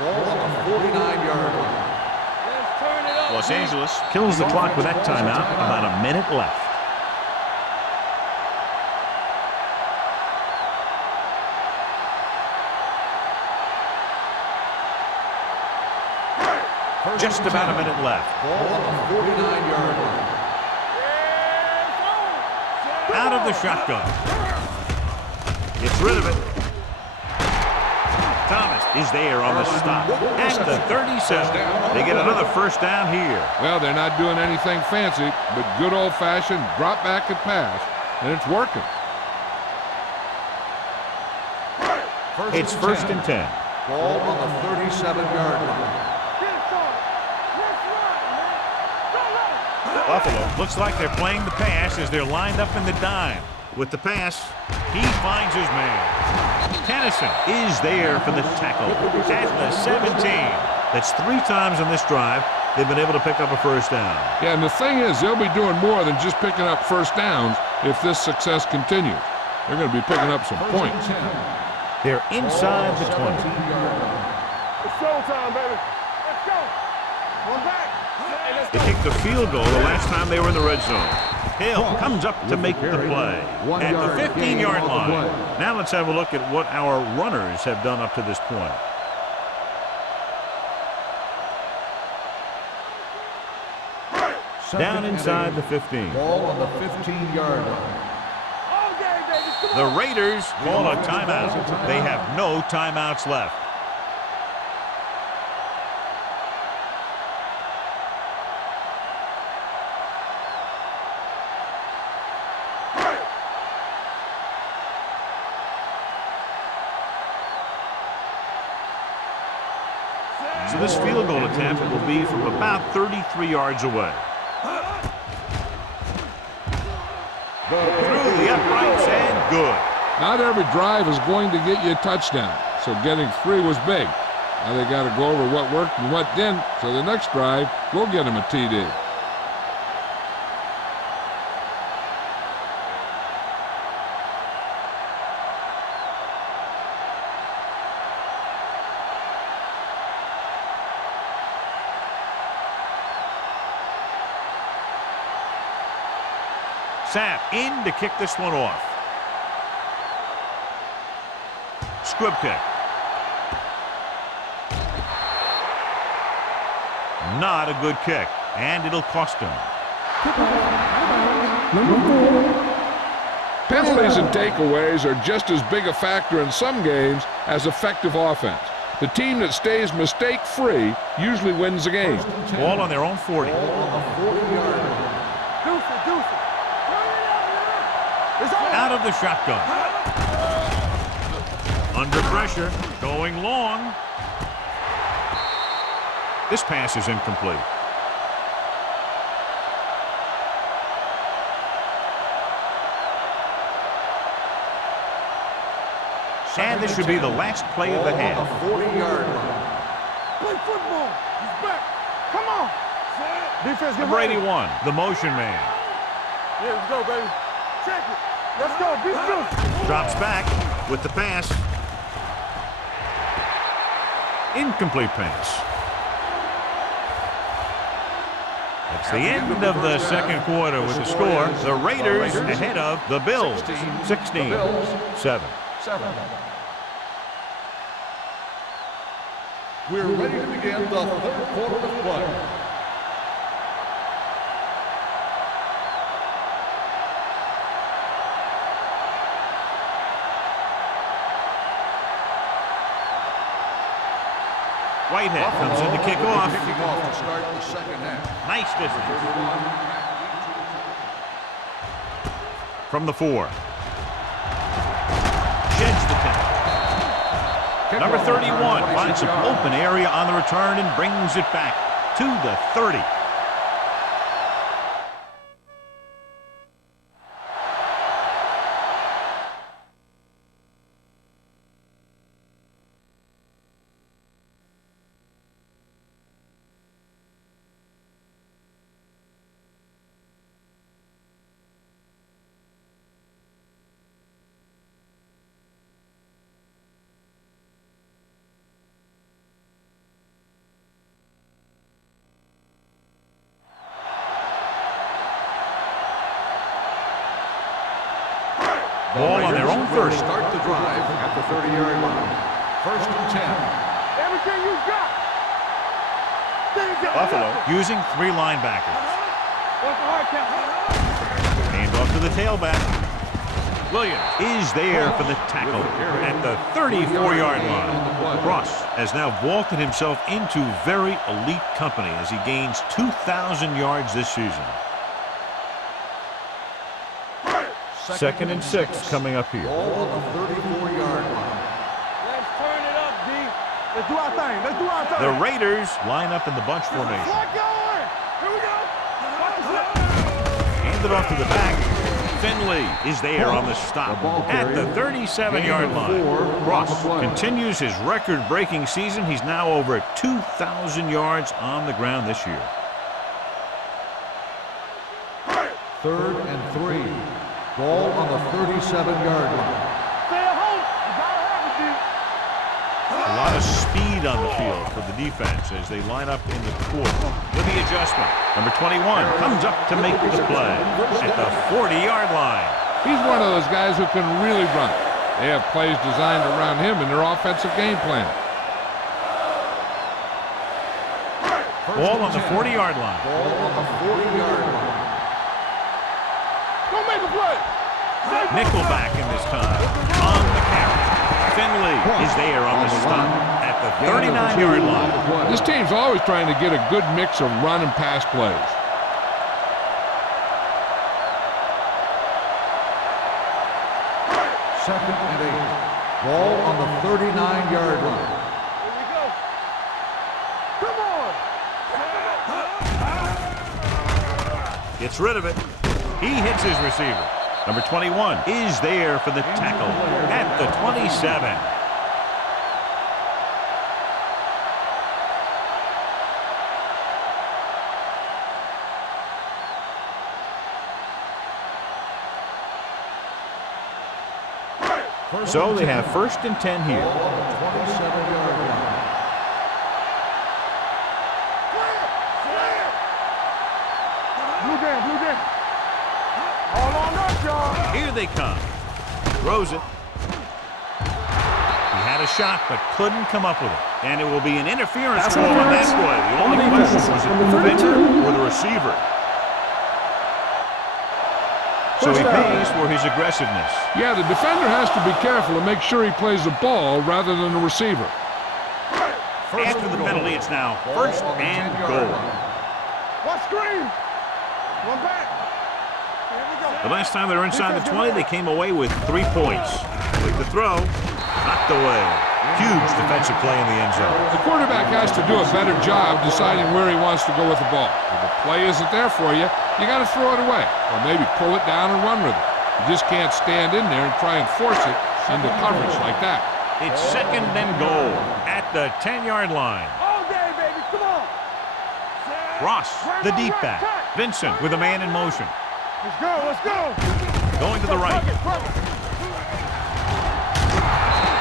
Ball on the 49-yard line. Los Angeles kills the clock with that timeout. About a minute left. Just about a minute left. Ball on the 49-yard line. Out of the shotgun. Gets rid of it. Thomas is there on the stop at the 37. They get another first down here. Well, they're not doing anything fancy, but good old-fashioned drop back and pass, and it's working. It's first and 10. Ball on the 37-yard line. Buffalo looks like they're playing the pass as they're lined up in the dime. With the pass, he finds his man. Tennyson is there for the tackle at the 17. That's 3 times on this drive they've been able to pick up a first down. Yeah, and the thing is, they'll be doing more than just picking up first downs if this success continues. They're going to be picking up some points. They're inside the 20. It's showtime, baby. Let's go. One back. They kicked the field goal the last time they were in the red zone. Hill comes up to make the play at the 15-yard line. Now let's have a look at what our runners have done up to this point. Down inside the 15. Ball on the 15-yard line. The Raiders call a timeout. They have no timeouts left. So this field goal attempt will be from about 33 yards away. Through the uprights and good. Not every drive is going to get you a touchdown, so getting 3 was big. Now they got to go over what worked and what didn't, so the next drive will get them a TD. Sapp in to kick this one off. Squib kick. Not a good kick, and it'll cost him. Penalties and takeaways are just as big a factor in some games as effective offense. The team that stays mistake-free usually wins the game. Ball on their own 40. Ball on the 40-yard line. Out of the shotgun. Under pressure, going long. This pass is incomplete. And this should be the last play of the half. 40-yard line. Play football. He's back. Come on. Defense, get Number ready. 81, the motion man. Yeah, let's go, baby. Check it. Let's go. Be still. Drops back with the pass. Incomplete pass. That's the end of the second quarter with the score. The Raiders ahead of the Bills. 16-7. We're ready to begin the third quarter of play. Whitehead comes in to kick off. Kicking off to start the second half. Nice distance. From the 4. Sheds the 10. Number 31 finds some open area on the return and brings it back to the 30. Ball on their own 30. Start the drive at the 30-yard line. First and 10. Everything you got. Things Buffalo using 3 linebackers. What's the hard count? Hand off to the tailback. Williams is there for the tackle at the 34-yard line. Ross has now vaulted himself into very elite company as he gains 2,000 yards this season. 2nd and 6 coming up here. Ball on the 34-yard line. Let's turn it up, D. Let's do our thing. Let's do our thing. The Raiders line up in the bunch formation. Slot going. Here we go. Watch the slip. Hand it off to the back. Finley is there on the stop at the 37-yard line. Ross continues his record-breaking season. He's now over 2,000 yards on the ground this year. 3rd and 3. Ball on the 37-yard line. Stay at home. You gotta have it, D. A lot of speed on the field for the defense as they line up in the quarter. With the adjustment, number 21 comes up to make the play at the 40-yard line. He's one of those guys who can really run. They have plays designed around him in their offensive game plan. Ball on the 40-yard line. Ball on the 40-yard line. Go make a play. Nickelback in this time. On the carry. Finley is there on the stop at the 39-yard line. This team's always trying to get a good mix of run and pass plays. Second and 8. Ball on the 39-yard line. Here we go. Come on. Gets rid of it. He hits his receiver. Number 21 is there for the tackle at the 27. So they have 1st and 10 here. 27-yard line. Blue down, blue down. All on us, y'all. Here they come. Throws it. He had a shot but couldn't come up with it. And it will be an interference That's call on that interference. play. The On only the question defense. was it Number the defender 32. or the receiver. So he pays for his aggressiveness. Yeah, the defender has to be careful and make sure he plays the ball rather than the receiver. After the penalty, it's now 1st and goal. What screen? One back. Here we go. The last time they were inside the 20, they came away with 3 points. With the throw, knocked away. Huge defensive play in the end zone. The quarterback has to do a better job deciding where he wants to go with the ball. If the play isn't there for you, you got to throw it away or maybe pull it down and run with it. You just can't stand in there and try and force it into coverage like that. It's 2nd and goal at the 10-yard line. All day, baby. Come on. Ross, the deep back. Vincent with a man in motion. Let's go. Let's go. Going to the right.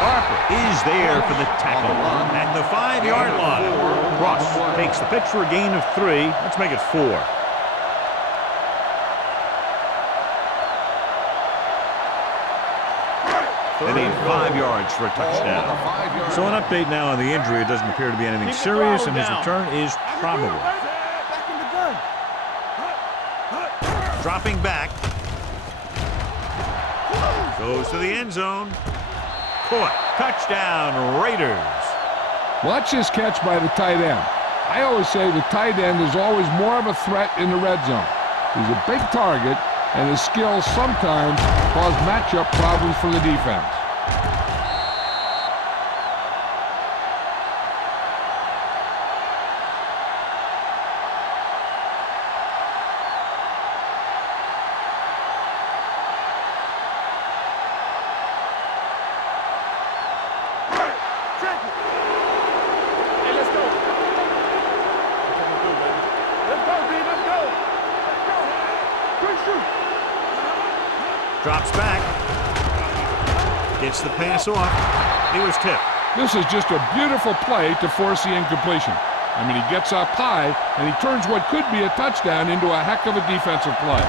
Harper is there for the tackle at the 5-yard line. Ross takes the pitch for a gain of 3. Let's make it 4. They need 5 yards for a touchdown. So an update now on the injury. It doesn't appear to be anything serious, and his return is probable. Back in the gun. Dropping back. Goes to the end zone. Caught. Touchdown, Raiders. Watch this catch by the tight end. I always say the tight end is always more of a threat in the red zone. He's a big target, and his skills sometimes cause matchup problems for the defense. Drops back. Gets the pass off. He was tipped. This is just a beautiful play to force the incompletion. I mean, he gets up high, and he turns what could be a touchdown into a heck of a defensive play.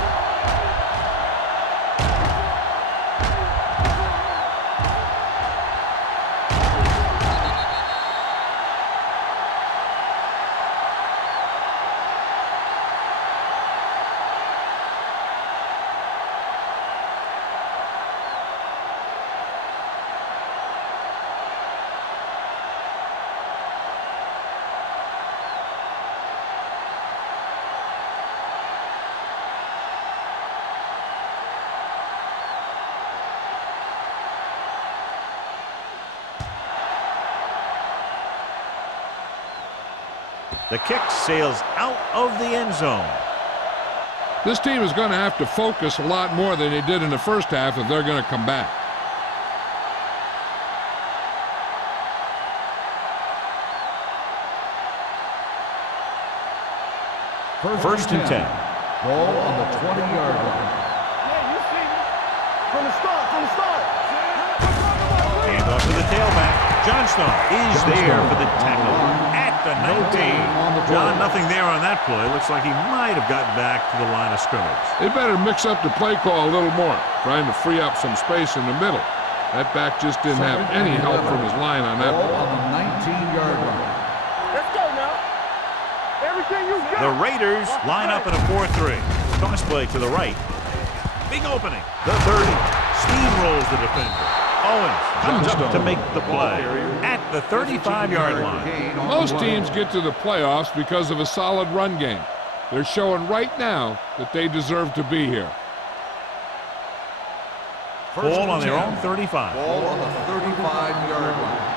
The kick sails out of the end zone. This team is going to have to focus a lot more than they did in the first half if they're going to come back. First and 10. Ball on the 20-yard line. Yeah, you see me. From the start, from the start. Hand off to the tailback. Johnstone is there for the tackle at the 19. John, nothing there on that play. Looks like he might have gotten back to the line of scrimmage. They better mix up the play call a little more, trying to free up some space in the middle. That back just didn't have any help from his line on that Ball ball. on the 19-yard line. Let's go now. Everything you got. The Raiders line up in a 4-3. Toss play to the right. Big opening. The 30. Steamrolls the defender. Owens comes up to make the play at the 35-yard line. Most teams get to the playoffs because of a solid run game. They're showing right now that they deserve to be here. Ball on their own 35. Ball on the 35-yard line.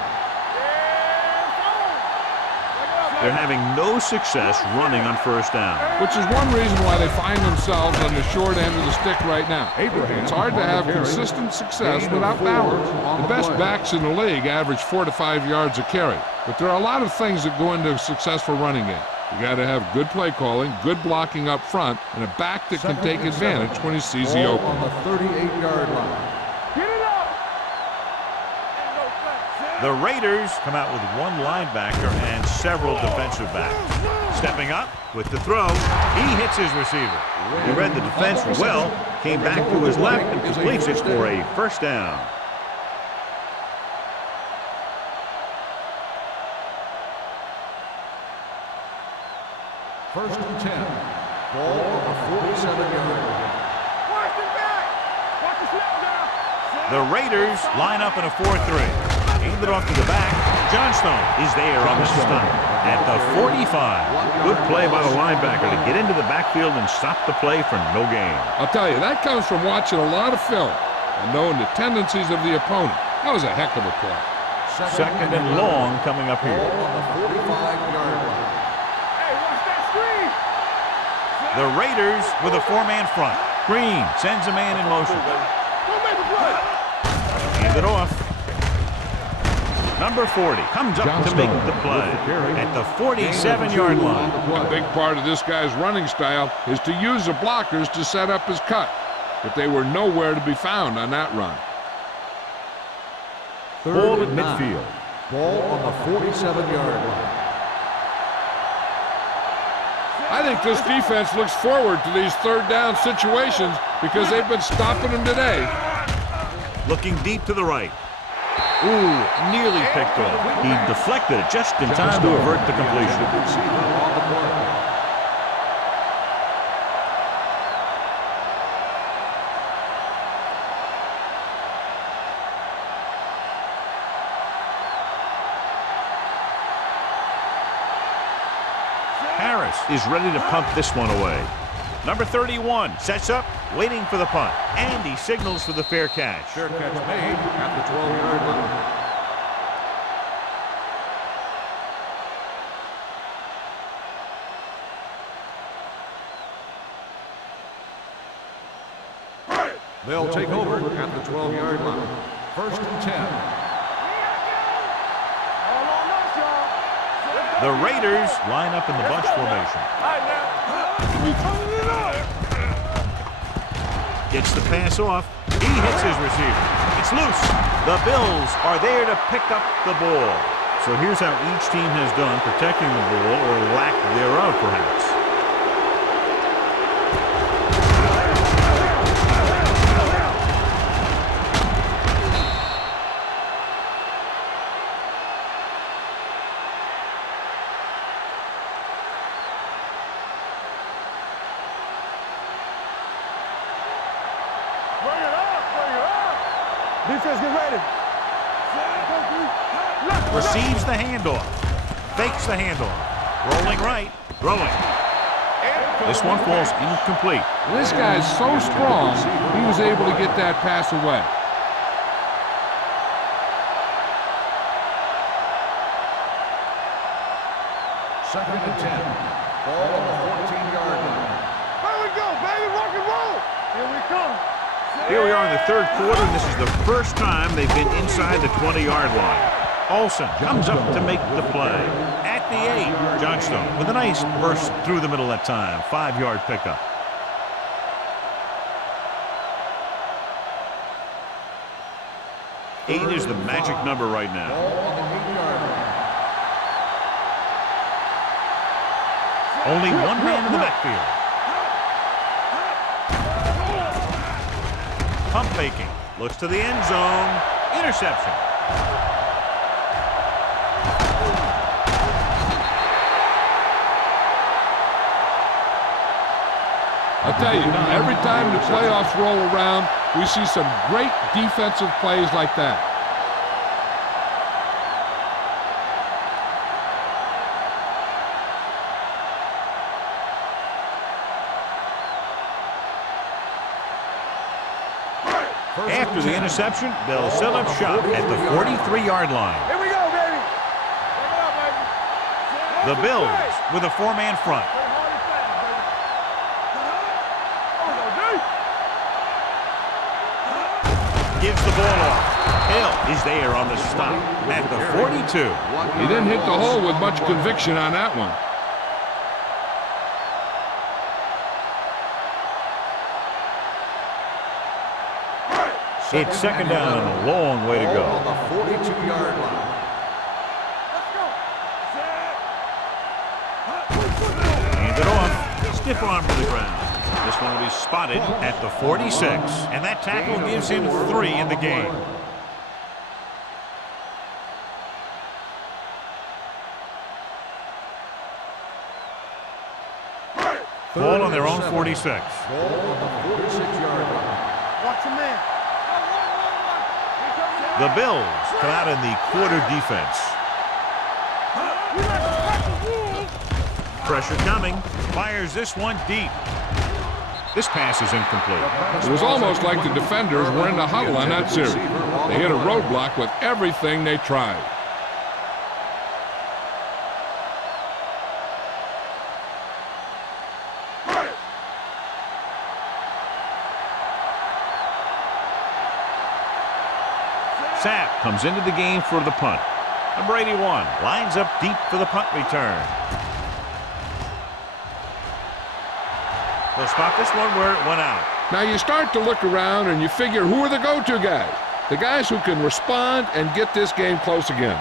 They're having no success running on first down. Which is one reason why they find themselves on the short end of the stick right now. It's hard to have consistent success without balance. The best backs in the league average 4 to 5 yards a carry. But there are a lot of things that go into a successful running game. You got to have good play calling, good blocking up front, and a back that can take advantage when he sees the Ball opening. on the 38-yard line. Get it up. The Raiders come out with one linebacker and several defensive backs. Stepping up with the throw, he hits his receiver. He read the defense well, came back to his left and completes it for a first down. First and 10. Ball on the 47-yard line. Watch it back. Watch the snap down. The Raiders line up in a 4-3. Hand it off to the back. Johnstone is there on the stop at the 45. Good play by the linebacker to get into the backfield and stop the play for no gain. I'll tell you, that comes from watching a lot of film and knowing the tendencies of the opponent. That was a heck of a play. Second and long coming up here. Ball on the 45-yard line. Hey, watch that screen. The Raiders with a four-man front. Green sends a man in motion. Don't make a play. Hand it off. Number 40 comes up to make the play at the 47-yard line. A big part of this guy's running style is to use the blockers to set up his cut, but they were nowhere to be found on that run. Ball at midfield. Ball on the 47-yard line. I think this defense looks forward to these third down situations because they've been stopping them today. Looking deep to the right. Ooh, nearly picked off. He deflected it just in time to avert the completion. On the play. Harris is ready to punt this one away. Number 31 sets up, waiting for the punt, and he signals for the fair catch. Fair catch made at the 12-yard line. They'll take over at the 12-yard line. First and 10. All on us, y'all. The Raiders line up in the bunch formation. All right, now. We turning it up. Gets the pass off. He hits his receiver. It's loose. The Bills are there to pick up the ball. So here's how each team has done protecting the ball, or lack thereof, perhaps. Bring it up, bring it up. Defense, get ready. Receives the handoff. Fakes the handoff. Rolling right. Throwing. This one falls incomplete. This guy's so strong, he was able to get that pass away. Second and 10. Ball on the 14-yard line. Here we go, baby. Rock and roll. Here we come. Here we are in the third quarter, and this is the first time they've been inside the 20-yard line. Olsen comes up to make the play. At the 8, Johnstone with a nice burst through the middle that time. 5-yard pickup. Eight is the magic number right now. Ball on the 8-yard line. Only one man in the backfield. Pump faking. Looks to the end zone. Interception. I'll tell you, every time the playoffs roll around, we see some great defensive plays like that. After the interception, they'll set up shop at the 43-yard line. Here we go, baby. Take it up, baby. The Bills with a 4-man front. Play hard and fast, baby. Oh, no, D. Gives the ball off. Hill is there on the stop at the 42. He didn't hit the hole with much conviction on that one. It's second down and a long way to Ball on go. the 42-yard line. Let's go. Hand it off. Stiff arm to the ground. This one will be spotted at the 46. And that tackle gives him 3 in the game. Ball on their own 46. Ball on the 46-yard line. Watch your man. The Bills come out in the quarter defense. Pressure coming. Fires this one deep. This pass is incomplete. It was almost like the defenders were in the huddle on that series. They hit a roadblock with everything they tried. Sapp comes into the game for the punt. Number 81 lines up deep for the punt return. They'll spot this one where it went out. Now you start to look around and you figure, who are the go-to guys? The guys who can respond and get this game close again.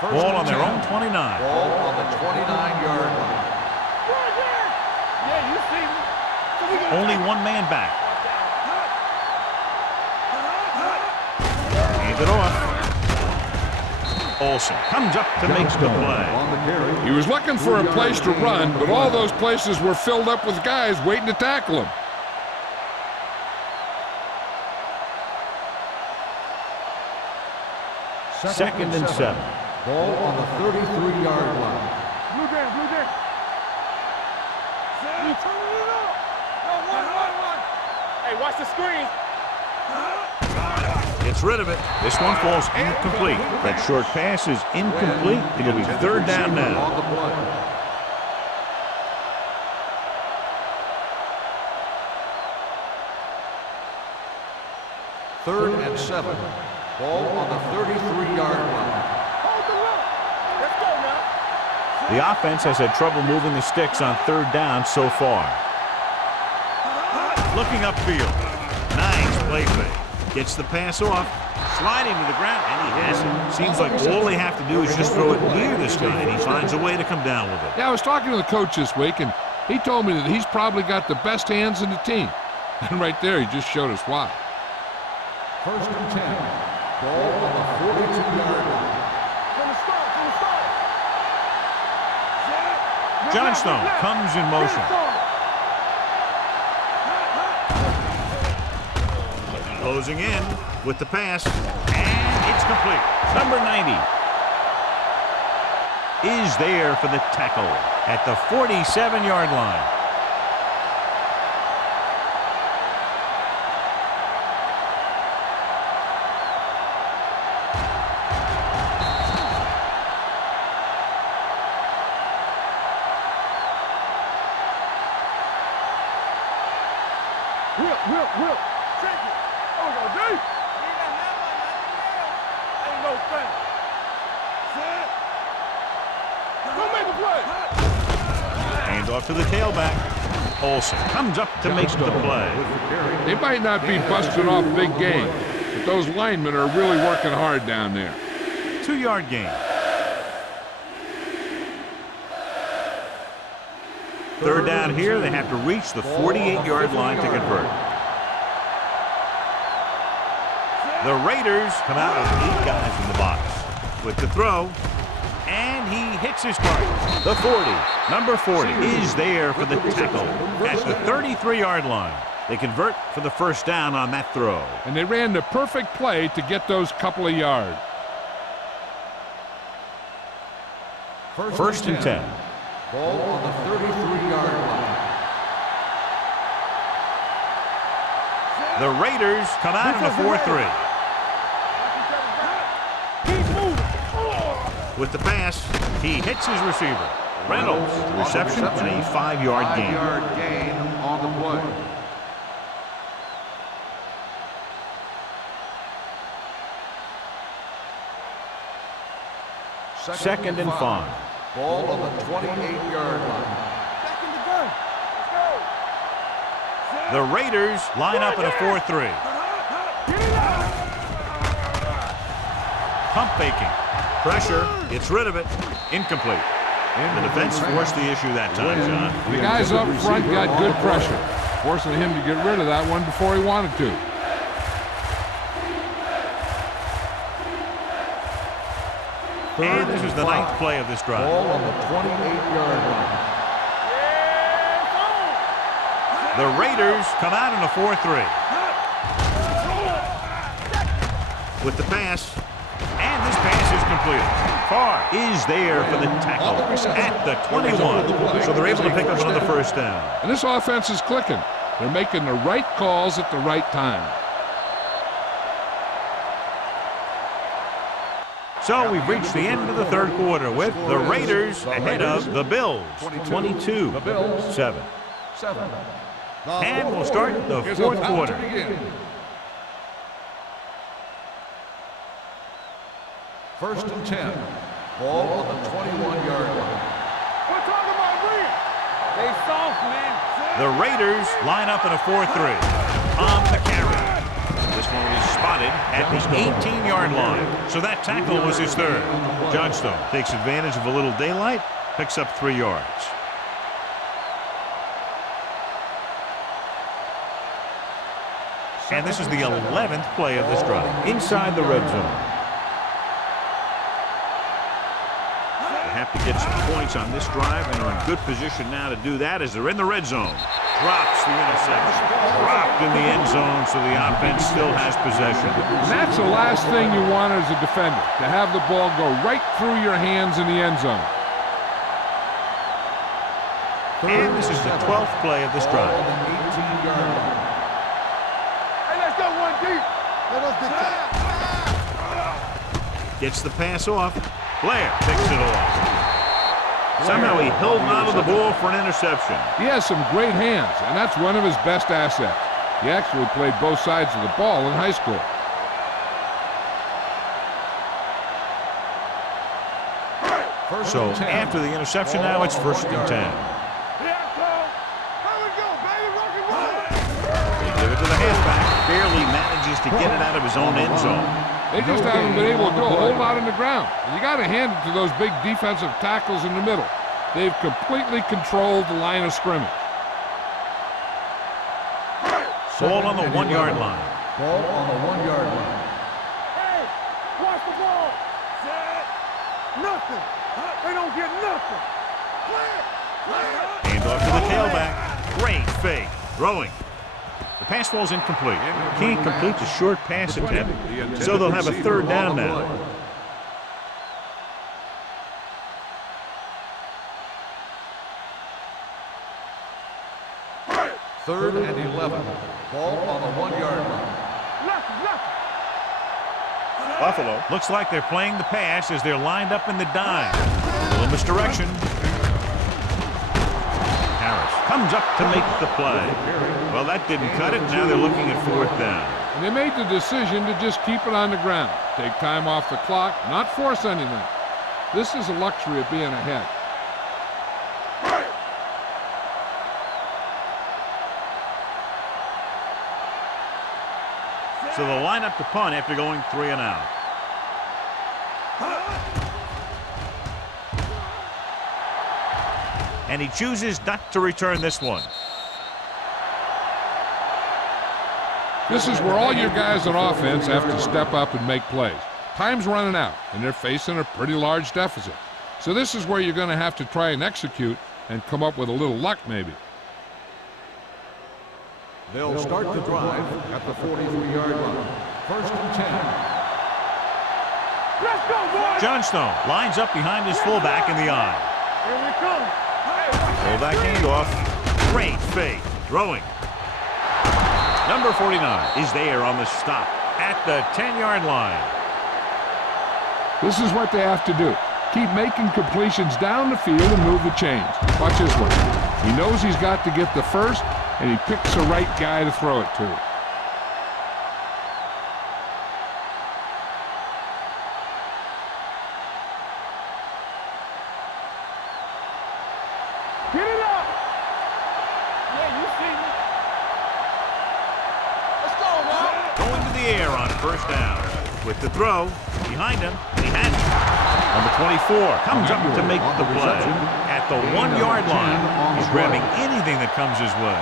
Ball on their own 29. Ball on the 29-yard line. Yeah, you see me. Only one man back. Hand it off. Olsen comes up to make the play. On the carry. He was looking for a place to run, but all those places were filled up with guys waiting to tackle him. Second and 7. Ball on the 33-yard line. Blue down, blue down. You turning it up. No, one. Hey, watch the screen. Gets rid of it. This one falls incomplete. That short pass is incomplete. It'll be third down now. On the play. Third and 7. Ball on the 33-yard line. Hold the look. Let's go now. The offense has had trouble moving the sticks on third down so far. Looking upfield. Nice play fake. Gets the pass off. Sliding to the ground, and he has it. Seems like all they have to do is just throw it near this guy, and he finds a way to come down with it. Yeah, I was talking to the coach this week, and he told me that he's probably got the best hands in the team. And right there, he just showed us why. First and 10. Ball on the 42-yard line. From the start. Johnstone comes in motion. Closing in with the pass, and it's complete. Number 90 is there for the tackle at the 47-yard line. Hand off to the tailback. Olsen comes up to make the play. They might not be busting off big games, but those linemen are really working hard down there. 2-yard gain. Third down here, they have to reach the 48-yard line to convert. The Raiders come out with 8 guys in the box. With the throw, and he hits his target. The 40, number 40, is there for the tackle at the 33-yard line. They convert for the first down on that throw. And they ran the perfect play to get those couple of yards. First and 10. Ball on the 33-yard line. The Raiders come out in a 4-3. With the pass, he hits his receiver. Reynolds, the reception, and a 5-yard gain. 5-yard gain on the play. Second and 5. Ball on the 28-yard line. Back in the gun. Let's go. The Raiders line up in a 4-3. Pump faking. Pressure. Gets rid of it. Incomplete. The defense forced the issue that time, John. The guys up front got good pressure, forcing him to get rid of that one before he wanted to. And this is the 9th play of this drive. Ball on the 28-yard line. The Raiders come out in a 4-3. With the pass, and this pass is completed. Carr is there for the tackle at the 21. So they're able to pick up another first down. And this offense is clicking. They're making the right calls at the right time. So we've reached the end of the third quarter with the Raiders ahead of the Bills, 22-7. And we'll start the fourth quarter. First and 10. Ball on the 21-yard line. We're talking about real. They soft, man. The Raiders line up in a 4-3. On the carry. This one is spotted at the 18-yard line. So that tackle was his third. Johnstone takes advantage of a little daylight, picks up 3 yards. And this is the 11th play of this drive. Inside the red zone. They have to get some points on this drive and are in good position now to do that as they're in the red zone. Drops the interception. Dropped in the end zone, so the offense still has possession. And that's the last thing you want as a defender, to have the ball go right through your hands in the end zone. And this is the 12th play of this drive. On the 18-yard line. Hey, let's go one deep. Let us get Gets the pass off. Blair picks it off. Somehow he held onto the ball for an interception. He has some great hands, and that's one of his best assets. He actually played both sides of the ball in high school. So after the interception now, it's first and 10. Here I come. Here we go, baby. Rock and roll. They give it to the halfback. Barely manages to get it out of his own end zone. They just haven't been able to do a whole lot on the ground. And you got to hand it to those big defensive tackles in the middle. They've completely controlled the line of scrimmage. Ball on the 1-yard line. Ball on the 1-yard line. Hey, watch the ball. Set. Nothing. They don't get nothing. Hand off to the tailback. Great fake. Throwing. The pass falls incomplete. Can't complete the short pass attempt, so they'll have a third down now. Third and 11. Ball on the 1-yard line. Nothing. Buffalo looks like they're playing the pass as they're lined up in the dime. A little misdirection. Harris comes up to make the play. Well, that didn't cut it. Now they're looking at 4th down. And they made the decision to just keep it on the ground. Take time off the clock, not force anything. This is a luxury of being ahead. So they'll line up to punt after going 3 and out. And he chooses not to return this one. This is where all your guys on offense have to step up and make plays. Time's running out, and they're facing a pretty large deficit. So this is where you're going to have to try and execute and come up with a little luck maybe. They'll start the drive at the 43-yard line. 1st and 10. Let's go, boys! Johnstone lines up behind his fullback in the eye. Here we come. Fullback handoff. Great fake. Throwing. Number 49 is there on the stop at the 10-yard line. This is what they have to do. Keep making completions down the field and move the chains. Watch this one. He knows he's got to get the first, and he picks the right guy to throw it to. Get it up! Yeah, you see me. Let's go, man. Going to the air on 1st down. With the throw, behind him, and he has it. Number 24 comes up to make the play at the 1-yard line. He's grabbing anything that comes his way.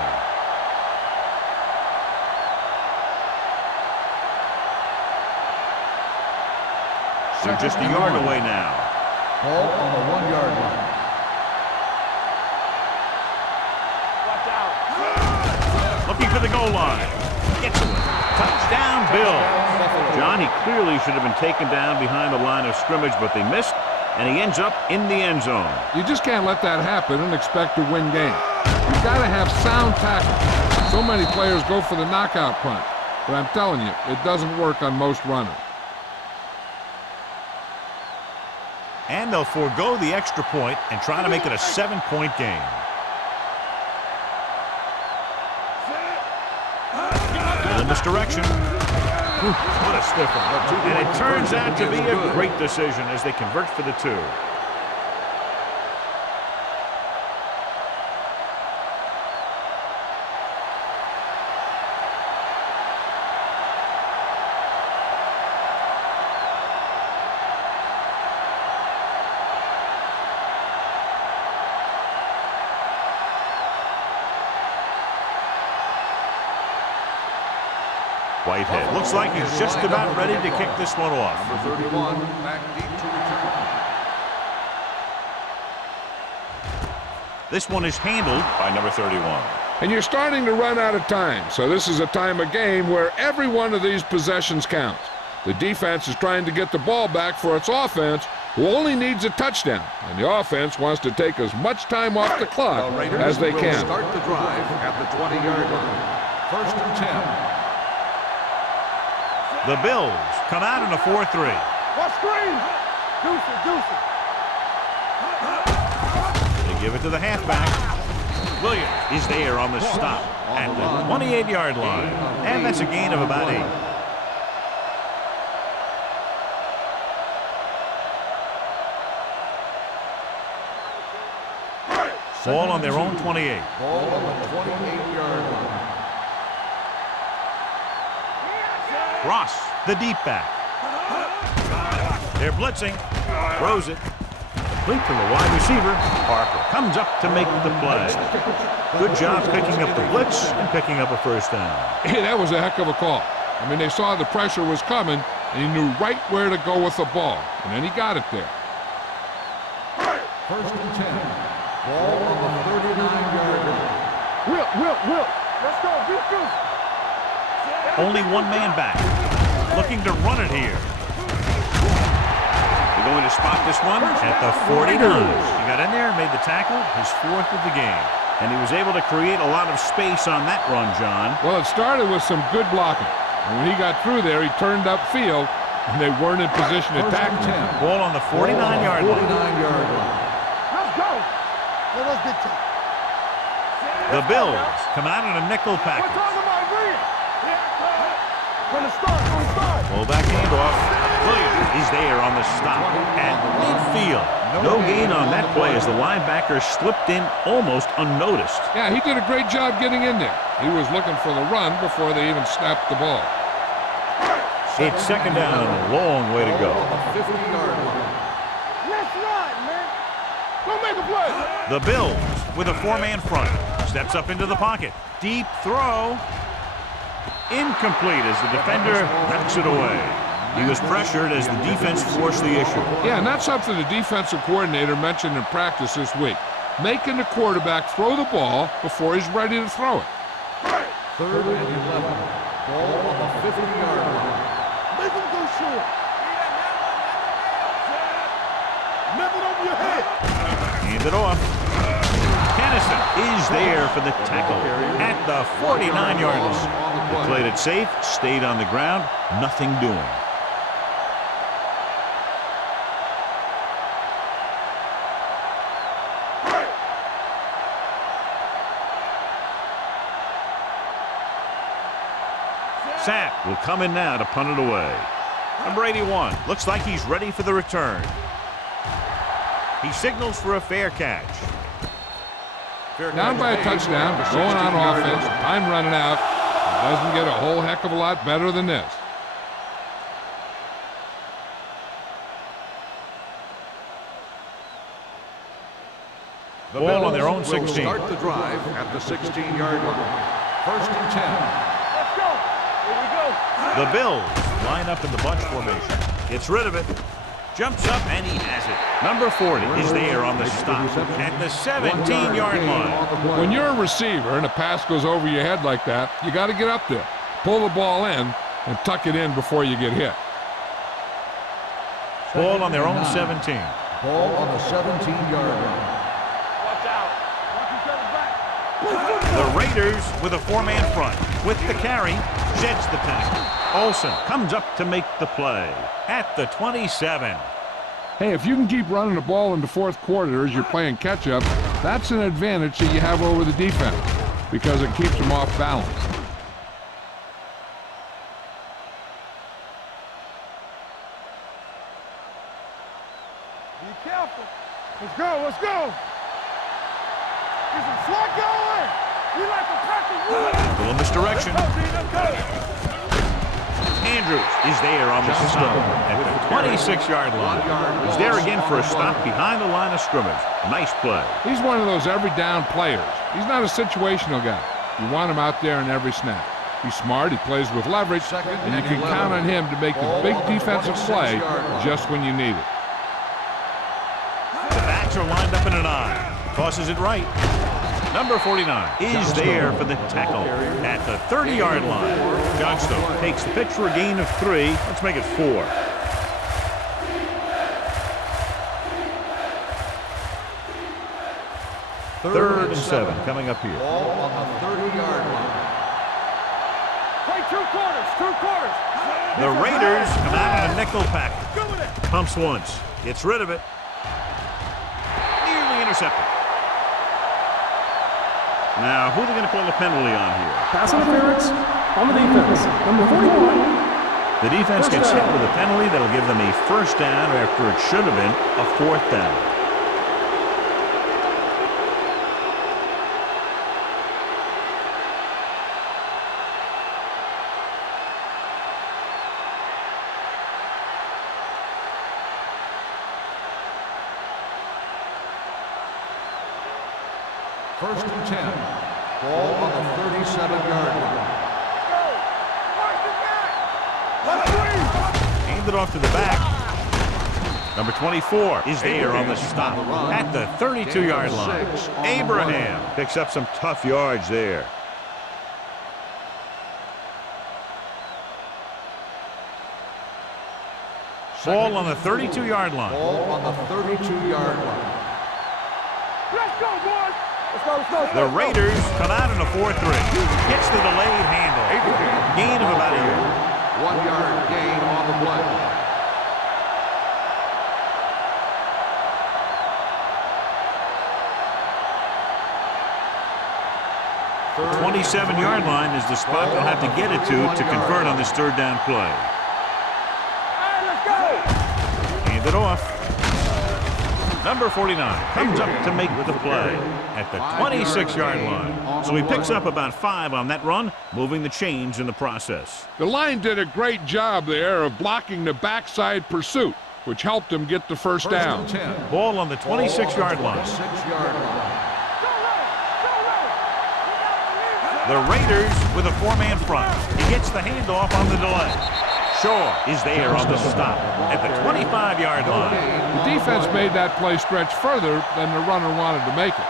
They're just a yard away now. Ball on the 1-yard line. Watch out. Looking for the goal line. Gets to it. Touchdown, Bill. John, he clearly should have been taken down behind the line of scrimmage, but they missed, and he ends up in the end zone. You just can't let that happen and expect to win games. You've got to have sound tackle. So many players go for the knockout punt, but I'm telling you, it doesn't work on most runners. And they'll forego the extra point and try to make it a 7-point game. In this direction. What a stiff one. And it turns out to be a great decision as they convert for the 2. Whitehead looks like he's just about ready to kick this one off. Number 31 back deep to return. This one is handled by number 31. And you're starting to run out of time, so this is a time of game where every one of these possessions counts. The defense is trying to get the ball back for its offense, who only needs a touchdown, and the offense wants to take as much time off the clock as they can. Start the drive at the 20-yard line. 1st and 10. The Bills come out in a 4-3. What screen? Deuce it. They give it to the halfback. Williams is there on the stop at the 28-yard line. And that's a gain of about 8. Ball on their own 28. Ball on the 28-yard line. Ross, the deep back. They're blitzing. Throws it. Complete to the wide receiver. Parker comes up to make the play. Good job picking up the blitz and picking up a 1st down. Hey, that was a heck of a call. I mean, they saw the pressure was coming, and he knew right where to go with the ball, and then he got it there. 1st and 10. Ball on the 39-yard line. Will. Let's go. Beat Goose. Only one man back. Looking to run it here. They're going to spot this one at the 49. He got in there and made the tackle, his 4th of the game. And he was able to create a lot of space on that run, John. Well, it started with some good blocking. And when he got through there, he turned upfield, and they weren't in position to tackle him. Ball on the 49-yard line. 49-yard line. Let's go. Let's get to it. The Bills come out in a nickel We're package. talking about real. From the start, Fullback handoff. Williams is there on the stop at midfield. No gain on that play as the linebacker slipped in almost unnoticed. Yeah, he did a great job getting in there. He was looking for the run before they even snapped the ball. It's second down and a long way to go. 50-yard line. Let's run, man. Don't make a play. The Bills with a four-man front. Steps up into the pocket. Deep throw. Incomplete as the defender knocks it away. He was pressured as the defense forced the issue. Yeah, and that's something the defensive coordinator mentioned in practice this week. Making the quarterback throw the ball before he's ready to throw it. 3rd and 11. Ball on the 50-yard line. Make him go short. Nip it over your head. Hand it off. Kennison is there for the tackle at the 49-yard line. They played it safe, stayed on the ground, nothing doing. Sapp will come in now to punt it away. Number 81 looks like he's ready for the return. He signals for a fair catch. Down by a touchdown, going on offense, time running out. It doesn't get a whole heck of a lot better than this. The Ball on Bills their own will 16. start the drive at the 16-yard line. 1st and 10. Let's go. Here we go. The Bills line up in the bunch formation. Gets rid of it. Jumps up and he has it. Number 40 is there on the stop at the 17-yard line. When you're a receiver and a pass goes over your head like that, you got to get up there, pull the ball in, and tuck it in before you get hit. Ball on their own 17. Ball on the 17-yard line. Watch out. Watch each other back. The Raiders with a four-man front. With the carry, sheds the tackle. Olsen comes up to make the play at the 27. Hey, if you can keep running the ball in the fourth quarter as you're playing catch-up, that's an advantage that you have over the defense because it keeps them off balance. Be careful. Let's go. Let's go. Get some slot going. We like to practice wood. Little misdirection. Let's go. Andrews is there on the stop at the 26-yard line. He's there again for a stop behind the line of scrimmage. Nice play. He's one of those every down players. He's not a situational guy. You want him out there in every snap. He's smart, he plays with leverage, and you can count on him to make the big defensive play just when you need it. The backs are lined up in an I. Tosses it right. Number 49 is there for the tackle at the 30-yard line. Johnstone takes the pitch for a gain of 3. Let's make it 4. Third and 7 coming up here. Ball on the 30-yard line. Play 2 quarters. 2 quarters. The Raiders come out in a nickel package. Pumps once. Gets rid of it. Nearly intercepted. Now, who are they going to call a penalty on here? Pass interference on the defense. Number 41. The defense gets hit with a penalty that'll give them a first down after it should have been a 4th down. First and 10. Ball on the 37-yard line. Hand it off to the back. Number 24 is there on the stop at the 32-yard line. Abraham picks up some tough yards there. Ball on the 32-yard line. Ball on the 32-yard line. Let's go, boys. The Raiders come out in a 4-3. Hits the delayed handle. Gain of about a yard. 1-yard gain on the play. The 27-yard line is the spot they'll have to get it to convert on this third down play. Hand it off. Number 49 comes up to make the play at the 26-yard line. So he picks up about 5 on that run, moving the chains in the process. The line did a great job there of blocking the backside pursuit, which helped him get the first down. Ball on the 26-yard line. The Raiders with a 4-man front. He gets the handoff on the delay. Shaw is there on the stop at the 25-yard line. The defense made that play stretch further than the runner wanted to make it.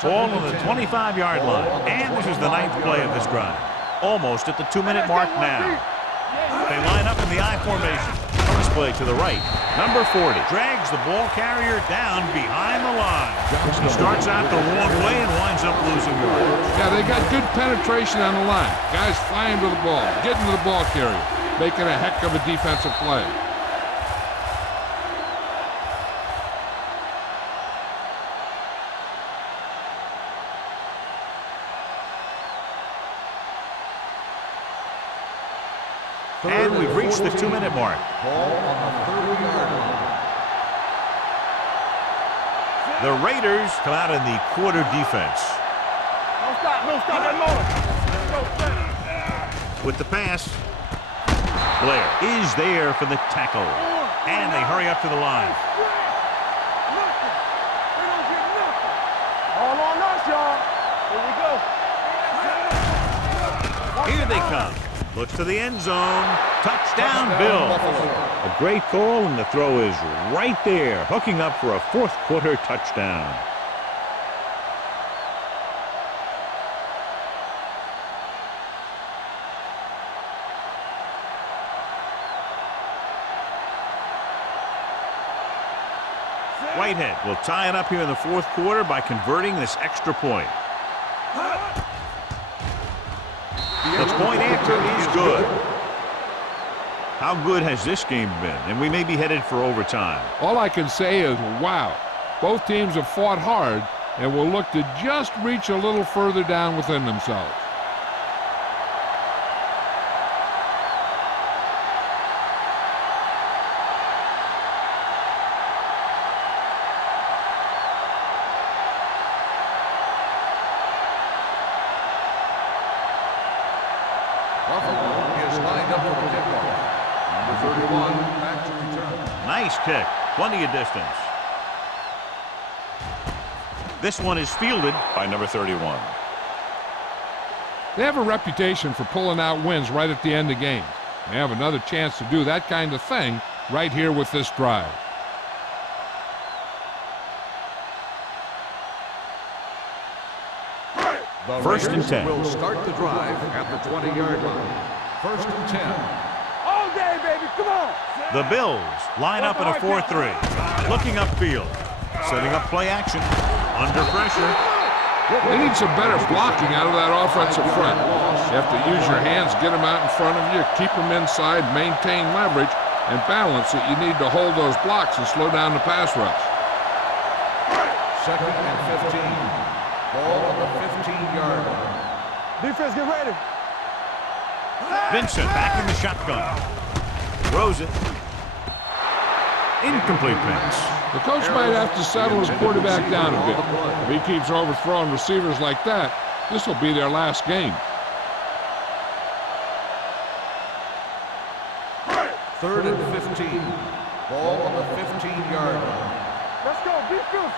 Ball on the 25-yard line. And this is the 9th play of this drive. Almost at the 2-minute mark now. They line up in the I formation. This play to the right. Number 40 drags the ball carrier down behind the line. He starts out the wrong way and winds up losing yards. Yeah, they got good penetration on the line. Guys flying to the ball, getting to the ball carrier, making a heck of a defensive play. And we've reached the 2-minute mark. Ball on the 30-yard line. The Raiders come out in the quarter defense. Don't stop that motor. With the pass, Blair is there for the tackle. And they hurry up to the line. All on us, y'all. Here we go. Here they come. Looks to the end zone. Touchdown, Bill. A great call, and the throw is right there, hooking up for a fourth-quarter touchdown. Whitehead will tie it up here in the fourth quarter by converting this extra point. The point after is good. How good has this game been? And we may be headed for overtime. All I can say is, wow. Both teams have fought hard and will look to just reach a little further down within themselves. Nice kick. Plenty of distance. This one is fielded by number 31. They have a reputation for pulling out wins right at the end of games. They have another chance to do that kind of thing right here with this drive. First and 10. Will start the drive at the 20-yard line. First and 10. All day, baby. Come on. The Bills line up in a 4-3. Looking upfield. Setting up play action. Under pressure. They need some better blocking out of that offensive front. You have to use your hands, get them out in front of you, keep them inside, maintain leverage, and balance it. You need to hold those blocks and slow down the pass rush. Second and 15. Ball on the 15-yard line. Defense, get ready. Vincent back in the shotgun. Throws it. Incomplete pass. The coach might have to settle his quarterback down a bit. If he keeps overthrowing receivers like that, this will be their last game. Third and 15. Ball on the 15-yard line. Let's go. Be physical.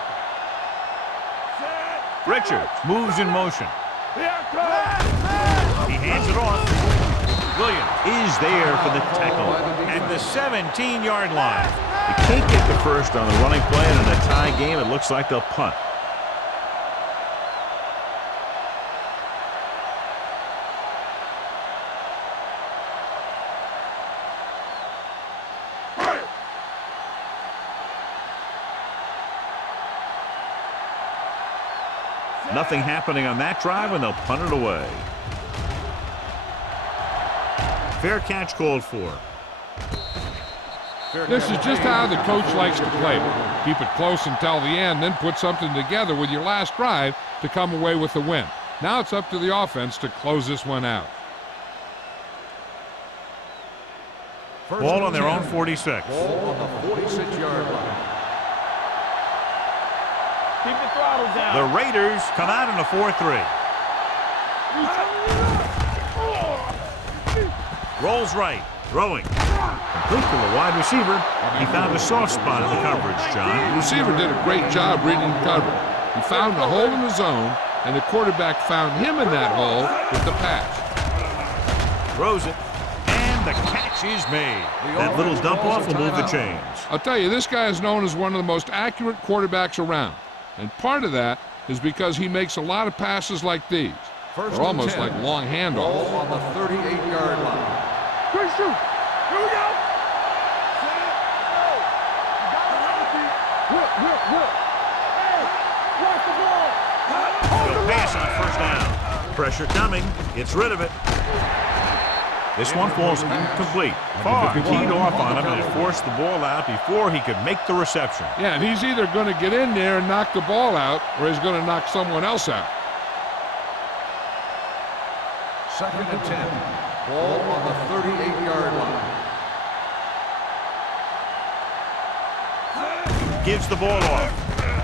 Richards moves in motion. Here comes. He hands it off. Williams is there for the tackle at the 17-yard line. They can't get the first on the running play, and in a tie game, it looks like they'll punt. Nothing happening on that drive, and they'll punt it away. Fair catch called for. This is just how the coach likes to play it. Keep it close until the end, then put something together with your last drive to come away with the win. Now it's up to the offense to close this one out. Ball on their own 46. Ball on the 46-yard line. Keep the throttle down. The Raiders come out in a 4-3. Rolls right, throwing. Complete to the wide receiver. He found a soft spot in the coverage, John. The receiver did a great job reading the coverage. He found a hole in the zone, and the quarterback found him in that hole with the pass. Throws it, and the catch is made. That little dump off will move the chains. I'll tell you, this guy is known as one of the most accurate quarterbacks around. And part of that is because he makes a lot of passes like these. They're almost like long handoffs. Ball on the 38-yard line. Quick shoot. Here we go. Whip. Hey, watch the ball. Good pass on first down. Pressure coming. Gets rid of it. This one falls incomplete. Far keyed off on him, and it forced the ball out before he could make the reception. Yeah, and he's either going to get in there and knock the ball out, or he's going to knock someone else out. 2nd and 10. Ball on the 38-yard line. Gives the ball off.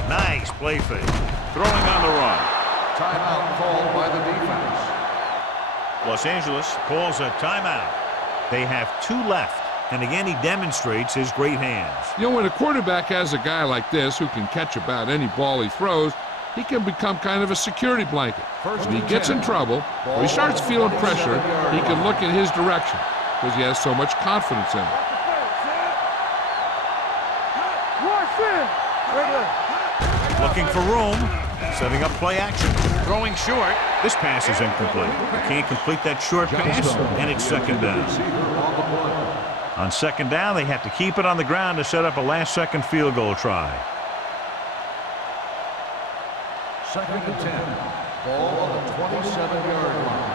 Nice play fake. Throwing on the run. Timeout called by the defense. Los Angeles calls a timeout. They have 2 left, and again he demonstrates his great hands. You know, when a quarterback has a guy like this who can catch about any ball he throws, he can become kind of a security blanket. When he gets in trouble, or he starts feeling pressure, he can look in his direction because he has so much confidence in it. Looking for room, setting up play action, throwing short. This pass is incomplete. He can't complete that short pass, and it's 2nd down. On 2nd down, they have to keep it on the ground to set up a last-second field goal try. 2nd and 10. Ball on the 27-yard line.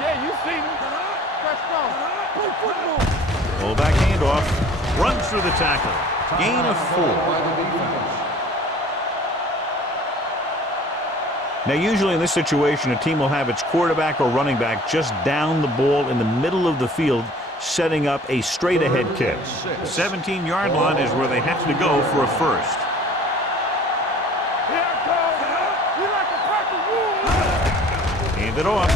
Yeah, you see me. Fullback handoff. Runs through the tackle. Gain of 4. Now, usually in this situation, a team will have its quarterback or running back just down the ball in the middle of the field, setting up a straight-ahead kick. The 17-yard line is where they have to go for a first. Hand it off.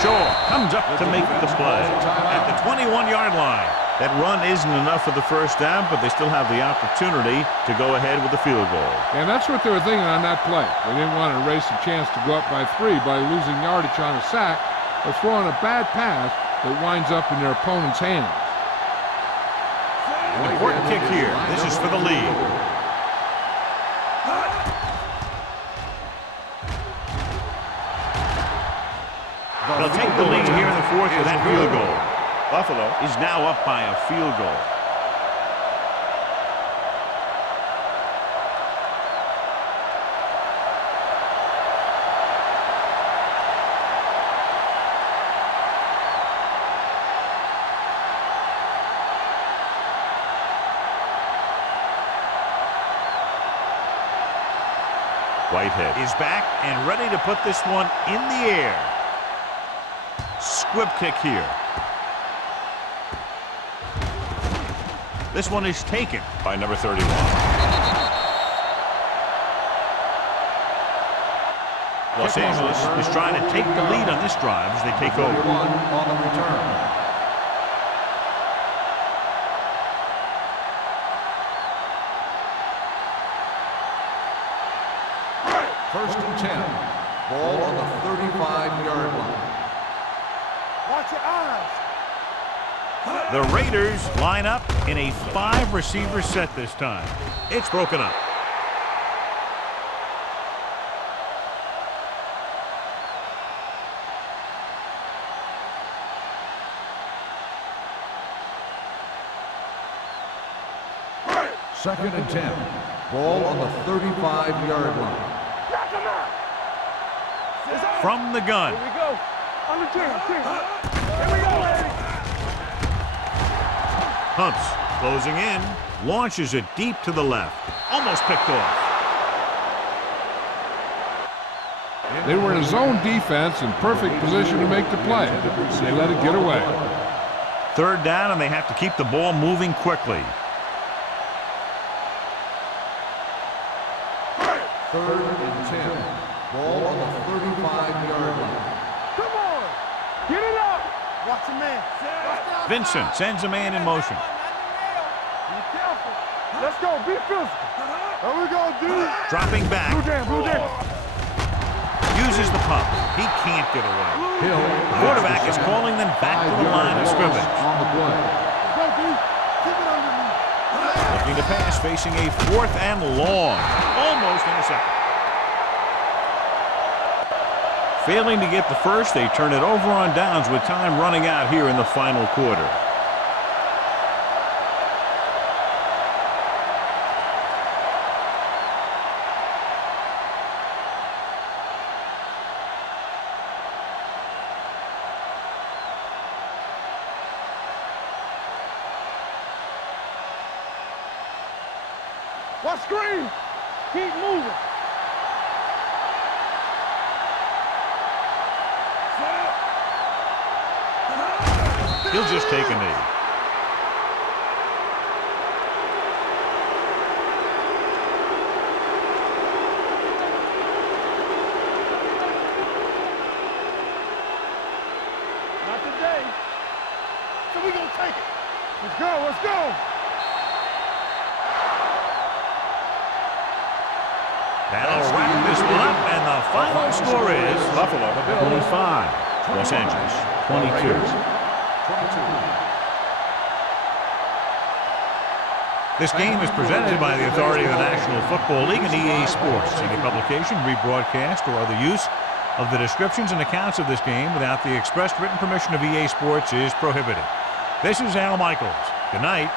Shaw comes up to make the play at the 21-yard line. That run isn't enough for the first down, but they still have the opportunity to go ahead with the field goal. And that's what they were thinking on that play. They didn't want to erase the chance to go up by 3 by losing yardage on a sack or throwing a bad pass that winds up in their opponent's hands. An important kick here. This is for the lead. They'll take the lead here in the 4th with that field goal. Buffalo is now up by a field goal. Whitehead is back and ready to put this one in the air. Squib kick here. This one is taken by number 31. Los Angeles is trying to take the lead on this drive as they take over. On the return. First and 10. Ball on the 35-yard line. Watch your eyes. The Raiders line up in a 5-receiver set this time. It's broken up. Second and 10. Ball on the 35-yard line. From the gun. Here we go. On the team. Here we go, ladies. Humps closing in. Launches it deep to the left. Almost picked off. They were in a zone defense in perfect position to make the play. They let it get away. Third down, and they have to keep the ball moving quickly. Third and 10. Ball on the 35-yard line. Come on. Get it up. Watch a man. Vincent sends a man in motion. Be careful. Let's go. Be physical. There we go, dude. Dropping back. Blue jam. Uses the pump. He can't get away. Hill. The quarterback is calling them back to the line of scrimmage. On the play. Go, dude. Keep it underneath. Looking to pass, facing a 4th and long. Almost intercepted. Failing to get the first, they turn it over on downs with time running out here in the final quarter. Watch screen. Keep moving. He'll just take a knee. Not today. So we gonna take it. Let's go. That'll wrap this one up, and the final score is Buffalo 25, Los Angeles 22. This game is presented by the authority of the National Football League and EA Sports. Any publication, rebroadcast, or other use of the descriptions and accounts of this game without the expressed written permission of EA Sports is prohibited. This is Al Michaels. Good night.